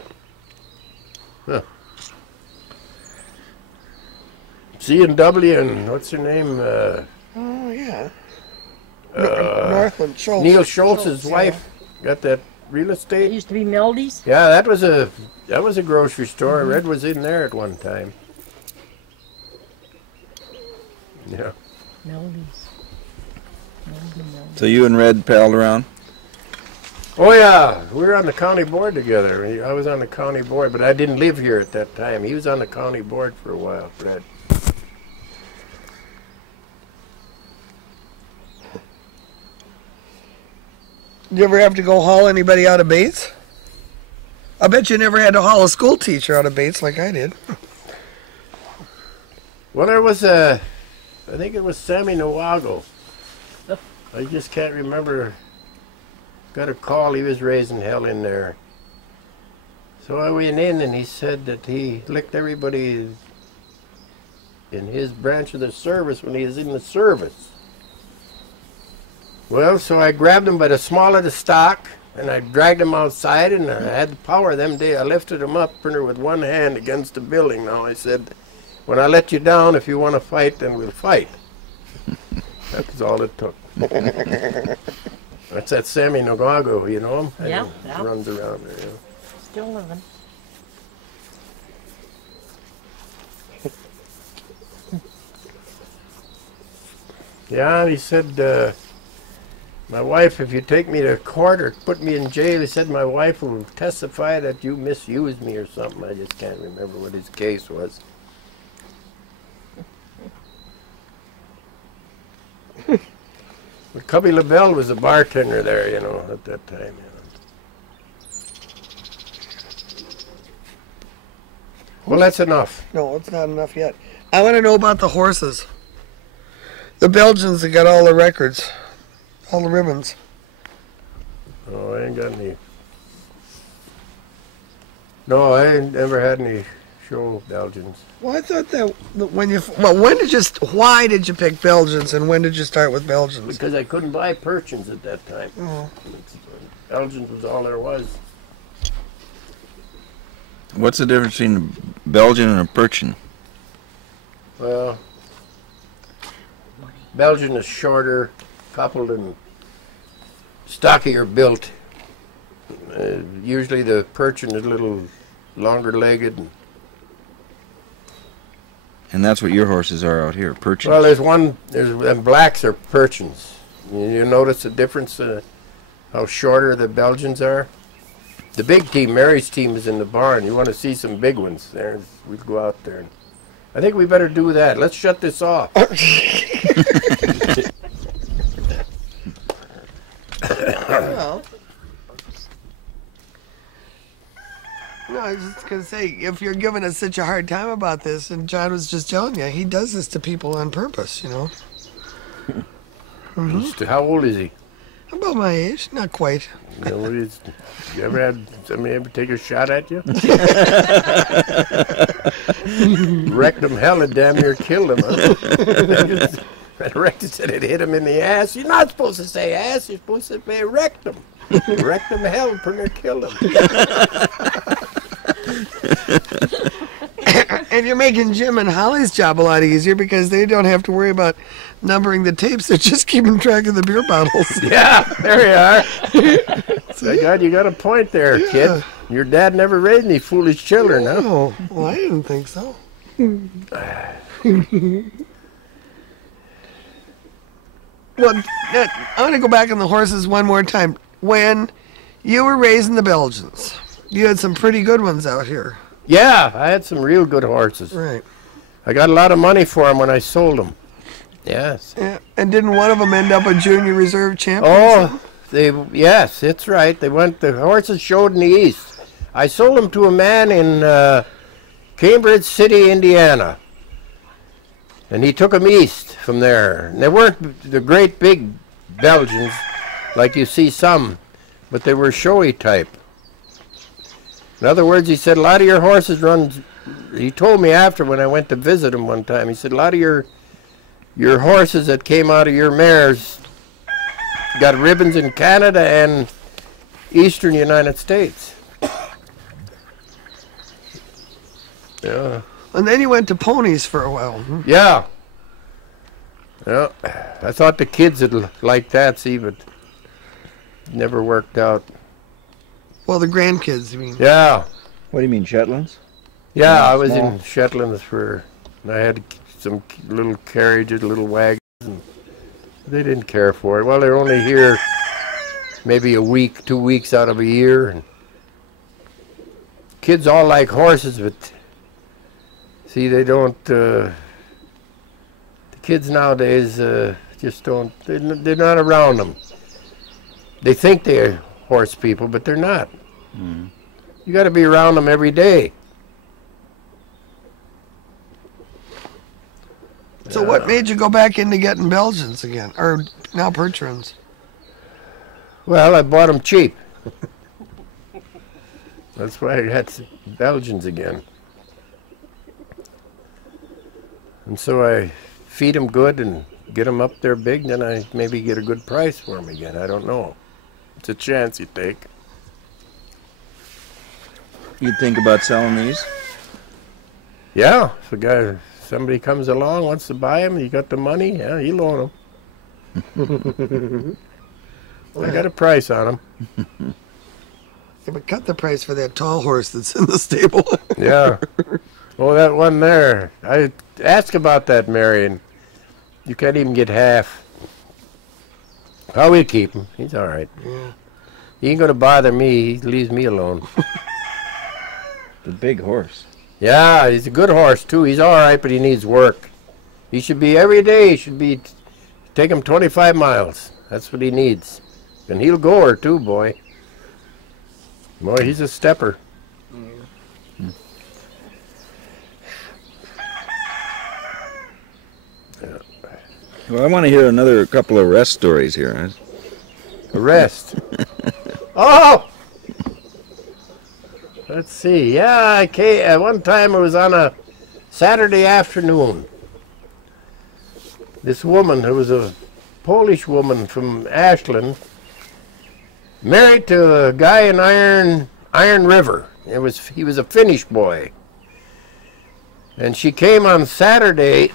C&W and what's her name? Oh, yeah. Northland Schultz. Neil Schultz's wife got that real It estate. used to be Meldy's. Yeah, that was a grocery store. Red was in there at one time. Yeah. Meldy's. So you and Red palled around? Oh yeah, we were on the county board together. I was on the county board, but I didn't live here at that time. He was on the county board for a while, Red. Did you ever have to go haul anybody out of Bates? I bet you never had to haul a school teacher out of Bates like I did. Well, there was I think it was Sammy Nawago. I just can't remember. Got a call, he was raising hell in there. So I went in and he said that he licked everybody in his branch of the service when he was in the service. Well, so I grabbed him by the small of the stock and I dragged him outside and I had the power them day. I lifted him up with one hand against the building. Now I said, when I let you down, if you want to fight, then we'll fight. That's all it took. That's that Sammy Nagago, you know him? Yeah, He yeah. runs around there, yeah. Still living. Yeah, he said, my wife, if you take me to court or put me in jail, he said my wife will testify that you misused me or something. I just can't remember what his case was. But Cubby LaBelle was a bartender there, you know, at that time. You know. Well, that's enough. No, it's not enough yet. I want to know about the horses. The Belgians that got all the records, all the ribbons. Oh, I ain't got any. No, I ain't never had any show Belgians. Well, I thought that when you, well, why did you pick Belgians and when did you start with Belgians? Because I couldn't buy Perchings at that time. Oh. Belgians was all there was. What's the difference between a Belgian and a Perching? Well, Belgian is shorter, coupled and stockier built. Usually the Perching is a little longer legged. And that's what your horses are out here, Perchings. Well, and blacks are Perchings. You notice the difference, how shorter the Belgians are? The big team, Mary's team, is in the barn. You want to see some big ones there, we'd go out there. I think we better do that. Let's shut this off. Well, no, I was just going to say, if you're giving us such a hard time about this, and John was just telling you, he does this to people on purpose, you know. How old is he? About my age, not quite. You know, you ever had somebody ever take a shot at you? Wrecked him hell and damn near killed him. Huh? That rector said it hit him in the ass. You're not supposed to say ass, you're supposed to say wrecked him. Wrecked him hell and pretty near killed him. And you're making Jim and Holly's job a lot easier because they don't have to worry about numbering the tapes. They're just keeping track of the beer bottles. Yeah, there you are. Thank God you got a point there, kid. Your dad never raised any foolish children, huh? Oh, well, I didn't think so. Well, I want to go back on the horses one more time. When you were raising the Belgians, you had some pretty good ones out here. Yeah, I had some real good horses. Right. I got a lot of money for them when I sold them. Yes. Yeah. And didn't one of them end up a junior reserve champion? Oh, yes, it's right. The horses showed in the East. I sold them to a man in Cambridge City, Indiana. And he took them east from there. And they weren't the great big Belgians like you see some, but they were showy type. In other words, he said, a lot of your horses run, he told me after when I went to visit him one time, he said, a lot of your horses that came out of your mares got ribbons in Canada and eastern United States. Yeah. And then you went to ponies for a while. Hmm? Yeah. Yeah. I thought the kids would like that, see, but it never worked out. Well, the grandkids, you mean? Yeah. What do you mean, Shetlands? Yeah, I was in Shetlands I had some little carriages, little wagons, and they didn't care for it. Well, they're only here maybe a week, 2 weeks out of a year. And kids all like horses, but see, they don't, the kids nowadays just don't, they're not around them. They think they're horse people, but they're not. Mm. You got to be around them every day. So what made you go back into getting Belgians again? Or now Percherons? Well, I bought them cheap. That's why I got Belgians again. And so I feed them good and get them up there big, then I maybe get a good price for them again. I don't know. It's a chance you take. You'd think about selling these? Yeah, if somebody comes along, wants to buy him, you got the money, yeah, you loan him. I got a price on him. Yeah, but cut the price for that tall horse that's in the stable. Yeah. Oh, that one there. I asked about that, Marion. You can't even get half. Oh, we'll keep him. He's all right. Yeah. He ain't gonna bother me. He leaves me alone. The big horse. Yeah, he's a good horse too. He's all right, but he needs work. He should be every day. He should be take him 25 miles. That's what he needs, and he'll go her too, boy. Boy, he's a stepper. Well, I want to hear another couple of rest stories here. Rest. Oh! Let's see. Yeah, I came, at one time it was on a Saturday afternoon. This woman, who was a Polish woman from Ashland, married to a guy in Iron River. He was a Finnish boy. And she came on Saturday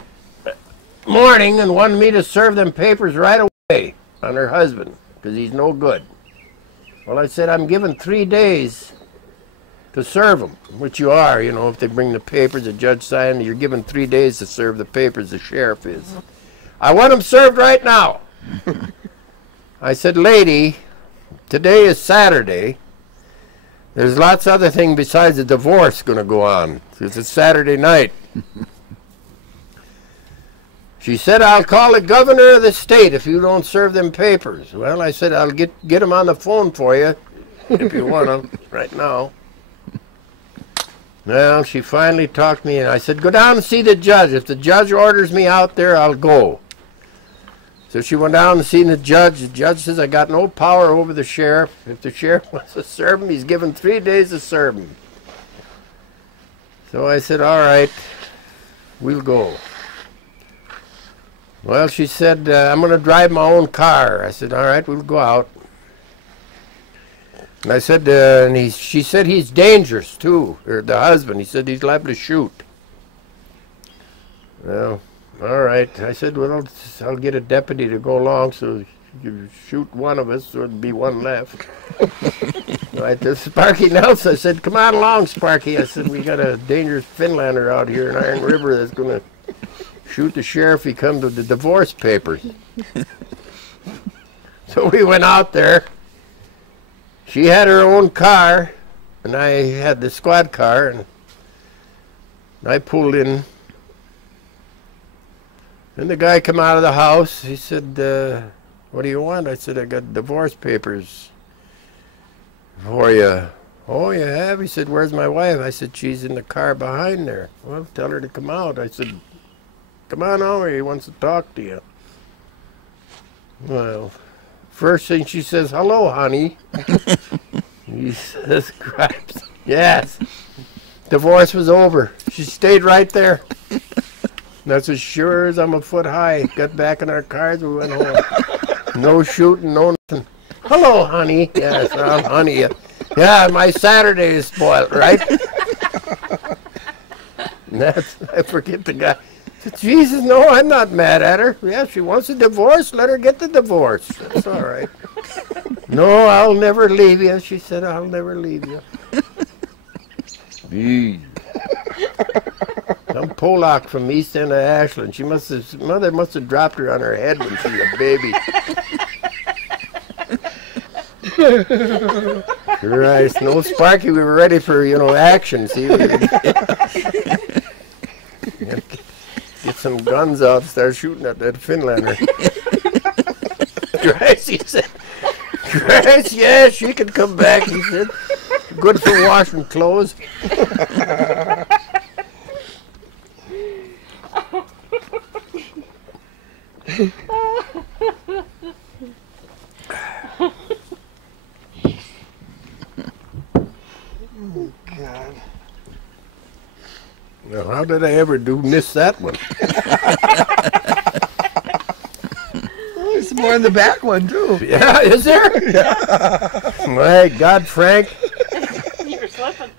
morning and wanted me to serve them papers right away on her husband, because he's no good. Well, I said, I'm given 3 days to serve them, which you are, you know, if they bring the papers, the judge signed, you're given 3 days to serve the papers, the sheriff is. I want them served right now. I said, lady, today is Saturday. There's lots of other things besides the divorce going to go on. It's a Saturday night. She said, I'll call the governor of the state if you don't serve them papers. Well, I said, I'll get him on the phone for you if you want them right now. Well, she finally talked me, and I said, go down and see the judge. If the judge orders me out there, I'll go. So she went down and seen the judge. The judge says, I got no power over the sheriff. If the sheriff wants to serve him, he's given 3 days to serve him. So I said, all right, we'll go. Well, she said, I'm going to drive my own car. I said, all right, we'll go out. And I said, she said he's dangerous, too, or the husband. He said he's liable to shoot. Well, all right. I said, well, I'll get a deputy to go along so you shoot one of us, so there'll be one left. Right, to Sparky Nelson, I said, come on along, Sparky. I said, we got a dangerous Finlander out here in Iron River that's going to shoot the sheriff if he comes with the divorce papers. So we went out there. She had her own car, and I had the squad car, and I pulled in. And the guy came out of the house. He said, what do you want? I said, I got divorce papers for you. Oh, you have? He said, where's my wife? I said, she's in the car behind there. Well, tell her to come out. I said, come on over, he wants to talk to you. Well, first thing she says, hello, honey. Jesus Christ. Yes. Divorce was over. She stayed right there. That's as sure as I'm a foot high. Got back in our cars, we went home. No shooting, no nothing. Hello, honey. Yes, I'm honey. Yeah, my Saturday is spoiled, right? I forget the guy. Jesus, no, I'm not mad at her. Yeah, she wants a divorce, let her get the divorce. That's all right. No, I'll never leave you. She said, I'll never leave you. Some Polak from east end of Ashland. Mother must have dropped her on her head when she was a baby. Christ, no, Sparky, we were ready for, action. See, get some guns out and start shooting at that Finlander. Christ, he said. Christ, yeah, she can come back, he said. Good for washing clothes. Oh, God. Well, how did I ever miss that one? There's more in the back one, too. Yeah, is there? Yeah. My God, Frank. You were slipping.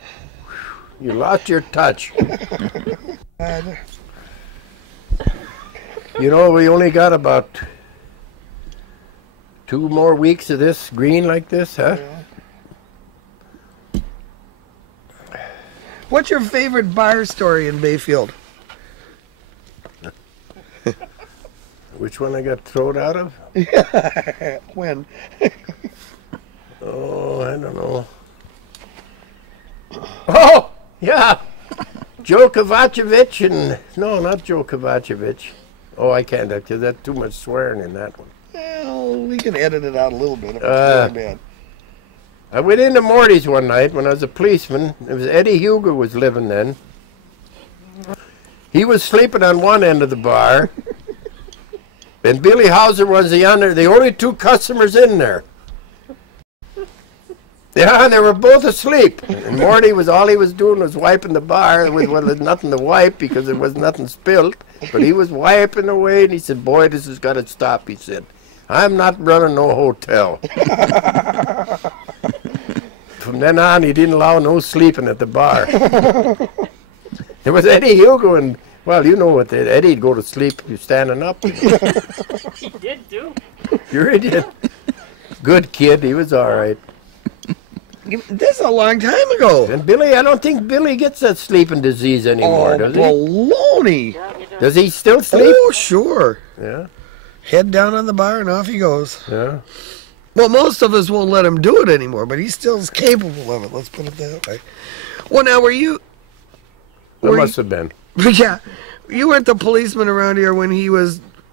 You lost your touch. God. You know, we only got about 2 more weeks of this green like this, huh? Yeah. What's your favorite bar story in Bayfield? Which one I got thrown out of? When? Oh, I don't know. Oh, yeah. Joe Kovacevic and... No, not Joe Kovacevic. Oh, I can't, because that's too much swearing in that one. Well, we can edit it out a little bit if it's really bad. I went into Morty's one night when I was a policeman. It was Eddie Huger was living then. He was sleeping on one end of the bar. And Billy Hauser was the only 2 customers in there. Yeah, and they were both asleep. And Morty all he was doing was wiping the bar. There was nothing to wipe because there was nothing spilled. But he was wiping away, and he said, "Boy, this has got to stop," he said. "I'm not running no hotel." From then on, he didn't allow no sleeping at the bar. There was Eddie Hugo, and, well, you know what, Eddie'd go to sleep standing up. He did, too. Sure he did. Good kid, he was all right. This is a long time ago. And Billy, I don't think Billy gets that sleeping disease anymore, does he? Baloney. Does he still sleep? Oh, sure. Yeah. Head down on the bar and off he goes. Yeah. Well, most of us won't let him do it anymore, but he still is capable of it. Let's put it that way. Well, now, That must have been. Yeah. You weren't the policeman around here when he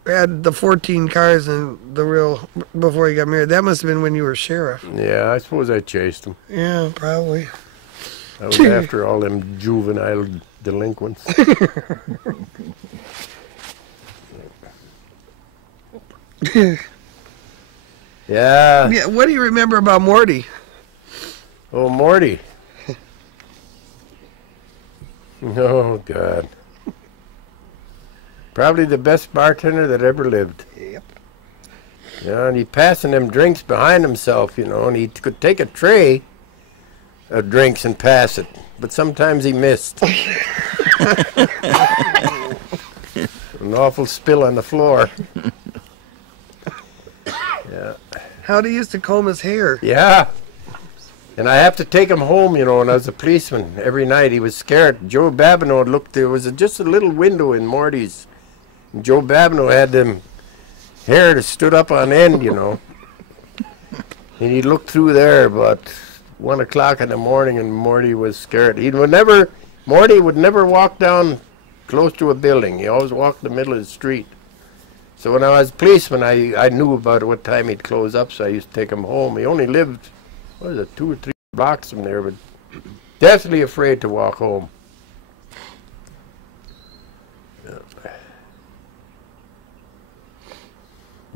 had the 14 cars and before he got married. That must have been when you were sheriff. Yeah, I suppose I chased him. Yeah, probably. I was after all them juvenile delinquents. Yeah. Yeah. What do you remember about Morty? Oh, Morty. Oh, God. Probably the best bartender that ever lived. Yep. Yeah, and he'd passing them drinks behind himself, and he could take a tray of drinks and pass it, but sometimes he missed. An awful spill on the floor. Yeah. How he used to comb his hair. Yeah. And I have to take him home, and I was a policeman. Every night he was scared. Joe Babineau looked, there was just a little window in Morty's. And Joe Babineau had them hair that stood up on end, And he looked through there about 1 o'clock in the morning, and Morty was scared. Morty would never walk down close to a building. He always walked in the middle of the street. So when I was a policeman, I knew about what time he'd close up, so I used to take him home. He only lived, 2 or 3 blocks from there, but definitely afraid to walk home. Yeah.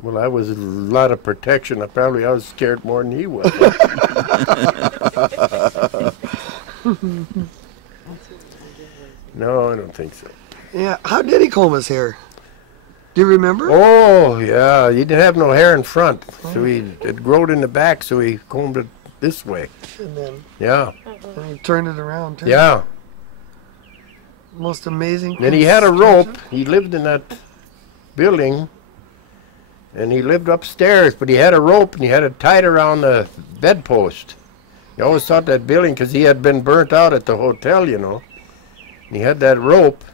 Well, I was a lot of protection. I was scared more than he was. No, I don't think so. Yeah. How did he comb his hair? Do you remember? Oh, yeah. He didn't have no hair in front, so it growed in the back, so he combed it this way. And then he turned it around, too. Yeah. Most amazing. And he had a rope. He lived in that building, and he lived upstairs, but he had a rope, and he had it tied around the bedpost. He always thought that building, because he had been burnt out at the hotel, And he had that rope.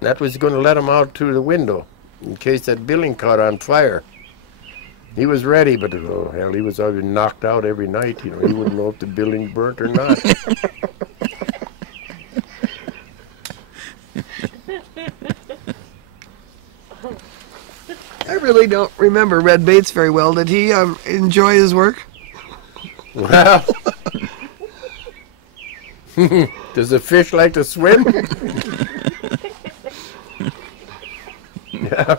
That was going to let him out through the window in case that building caught on fire. He was ready, but oh hell, he was already knocked out every night. He wouldn't know if the building burnt or not. I really don't remember Red Bates very well. Did he enjoy his work? Well, does a fish like to swim? Yeah.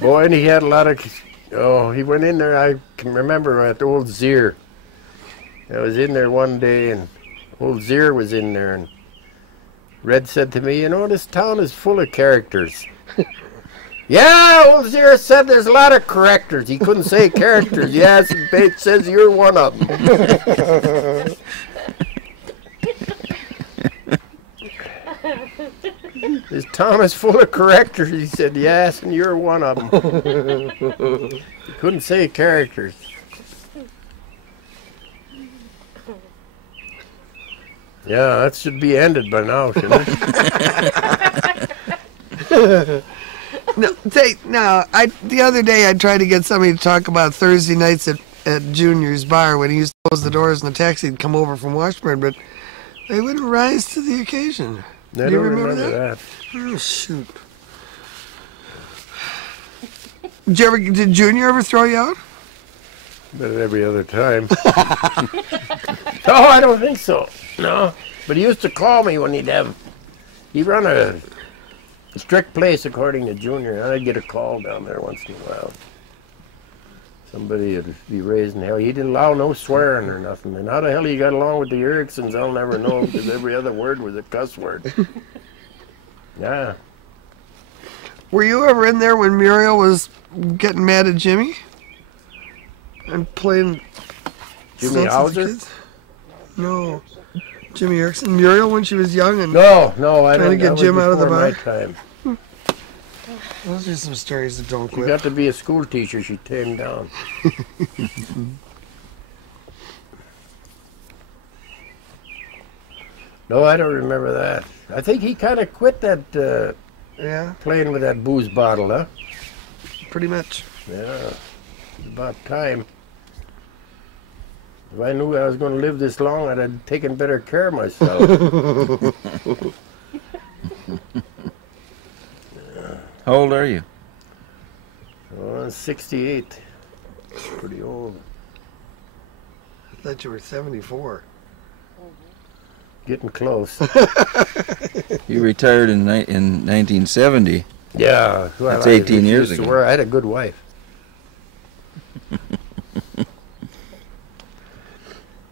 Boy, and he had a lot of... Oh, he went in there, I can remember at old Zier. I was in there one day, and old Zier was in there, and Red said to me, this town is full of characters. Yeah, old Zier said there's a lot of characters. He couldn't say characters. Yes, Bates says you're one of them. This town is full of correctors. He said, yes, and you're one of them. He couldn't say characters. Yeah, that should be ended by now, shouldn't it? The other day I tried to get somebody to talk about Thursday nights at Junior's bar when he used to close the doors and the taxi would come over from Washburn, but they wouldn't rise to the occasion. I Do you don't remember that? that. Oh, shoot. Did Junior ever throw you out? But every other time. No, I don't think so. No. But he used to call me when he'd run a strict place according to Junior, and I'd get a call down there once in a while. Somebody would be raising hell. He didn't allow no swearing or nothing. And how the hell he got along with the Ericksons, I'll never know, because every other word was a cuss word. Yeah. Were you ever in there when Muriel was getting mad at Jimmy? And playing Jimmy Hauser? No. Jimmy Erickson. Muriel when she was young and No, I trying to don't. get Jim out of the bar? My time. Those are some stories that don't She quit. got to be a school teacher. She tamed down. No, I don't remember that. I think he kind of quit that Yeah, playing with that booze bottle, huh? pretty much. Yeah, it's about time. If I knew I was going to live this long, I'd have taken better care of myself. How old are you? Oh, I'm 68. Pretty old. I thought you were 74. Getting close. You retired in 1970. Yeah. Well, That's 18 years used to ago. wear- I had a good wife.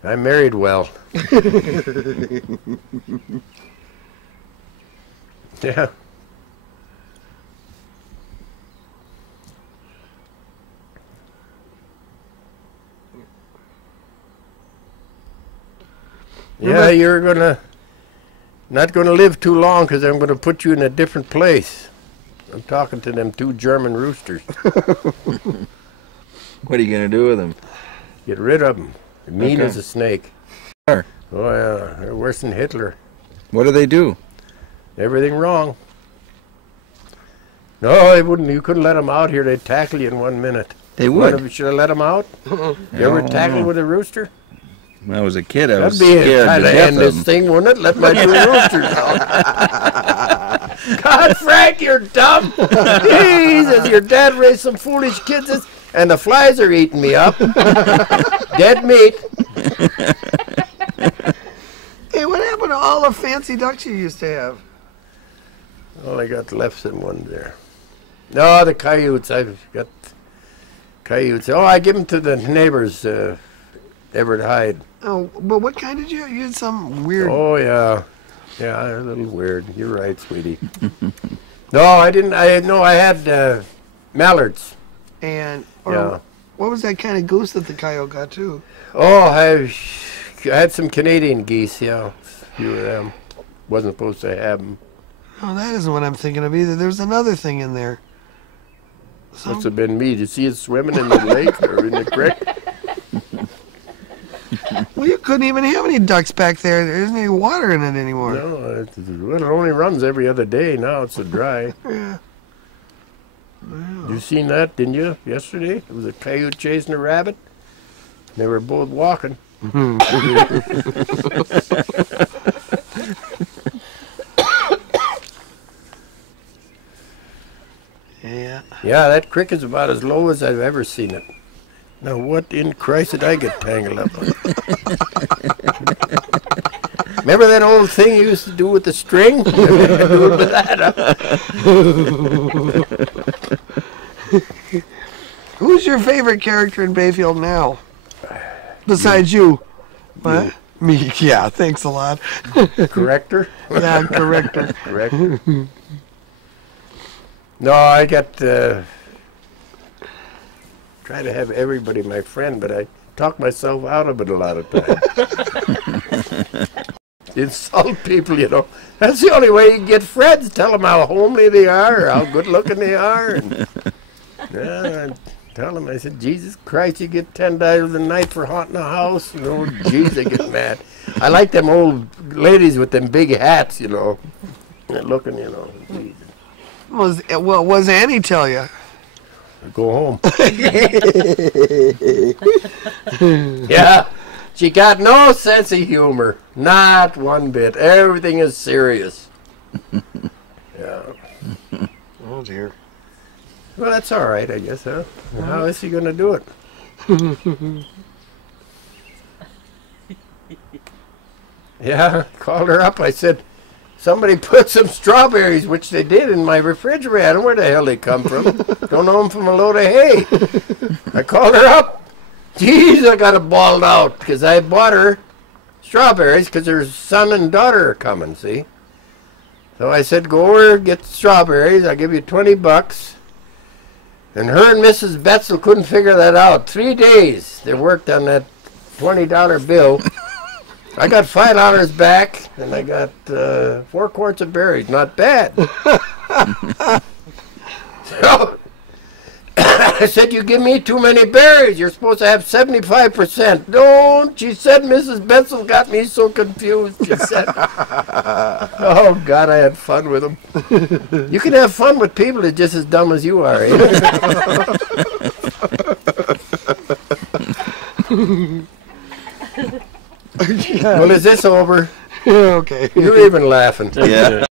I married well. Yeah. Yeah, you're not gonna live too long because I'm gonna put you in a different place. I'm talking to them two German roosters. What are you going to do with them? Get rid of them. Mean Okay. as a snake. Sure. Oh yeah, they're worse than Hitler. What do they do? Everything wrong. No, they wouldn't. You couldn't let them out here. They'd tackle you in 1 minute. They What, would. should I let them out? You ever tackled with a rooster? When I was a kid, I was That'd be scared to kind of death end of this them. thing, wouldn't it? Let my two roosters out. God, Frank, you're dumb. Jesus, your dad raised some foolish kids, and the flies are eating me up. Dead meat. Hey, what happened to all the fancy ducks you used to have? Well, I got left some ones there. No, the coyotes. I've got coyotes. Oh, I give them to the neighbors, Everett Hyde. Oh, but what kind did you have? You had some weird... Oh, yeah. Yeah, they're a little weird. You're right, sweetie. No, I didn't. I had mallards. And Yeah. what was that kind of goose that the coyote got too? Oh, I had some Canadian geese, yeah. A few of them. Wasn't supposed to have them. Oh, that isn't what I'm thinking of either. There's another thing in there. Must have been me. Did you see it swimming in the lake or in the creek? Well, you couldn't even have any ducks back there. There isn't any water in it anymore. No, it only runs every other day. Now it's so dry. Yeah. You seen that, didn't you, yesterday? It was a coyote chasing a rabbit. They were both walking. Yeah. Yeah, that creek is about as low as I've ever seen it. Now, what in Christ did I get tangled up with? Remember that old thing you used to do with the string? Do it with that, huh? Who's your favorite character in Bayfield now? Besides you. What? Me, yeah, thanks a lot. Corrector? Yeah, corrector. Corrector. No, I got try to have everybody my friend, but I talk myself out of it a lot of times. Insult people, you know. That's the only way you can get friends. Tell them how homely they are, or how good looking they are. And, yeah, I tell them, I said, Jesus Christ, you get $10 a night for haunting a house. You know, geez, they get mad. I like them old ladies with them big hats, you know. They're looking, you know. Geez. What was Annie tell you? Go home. Yeah. She got no sense of humor. Not one bit. Everything is serious. Yeah. Oh, dear. Well, that's all right, I guess, huh? How is he going to do it? Yeah, called her up. I said, somebody put some strawberries, which they did, in my refrigerator. I don't know where the hell they come from. Don't know them from a load of hay. I called her up. Jeez, I got it balled out because I bought her strawberries because her son and daughter are coming, see? So I said, go over, get the strawberries. I'll give you $20. And her and Mrs. Betzel couldn't figure that out. 3 days they worked on that $20 bill. I got $5 back, and I got 4 quarts of berries. Not bad. So I said, you give me too many berries. You're supposed to have 75%. Don't. She said, Mrs. Betzel got me so confused. She said, oh, God, I had fun with them. You can have fun with people that's just as dumb as you are, eh? Well, is this over? Okay. You're even laughing. Yeah.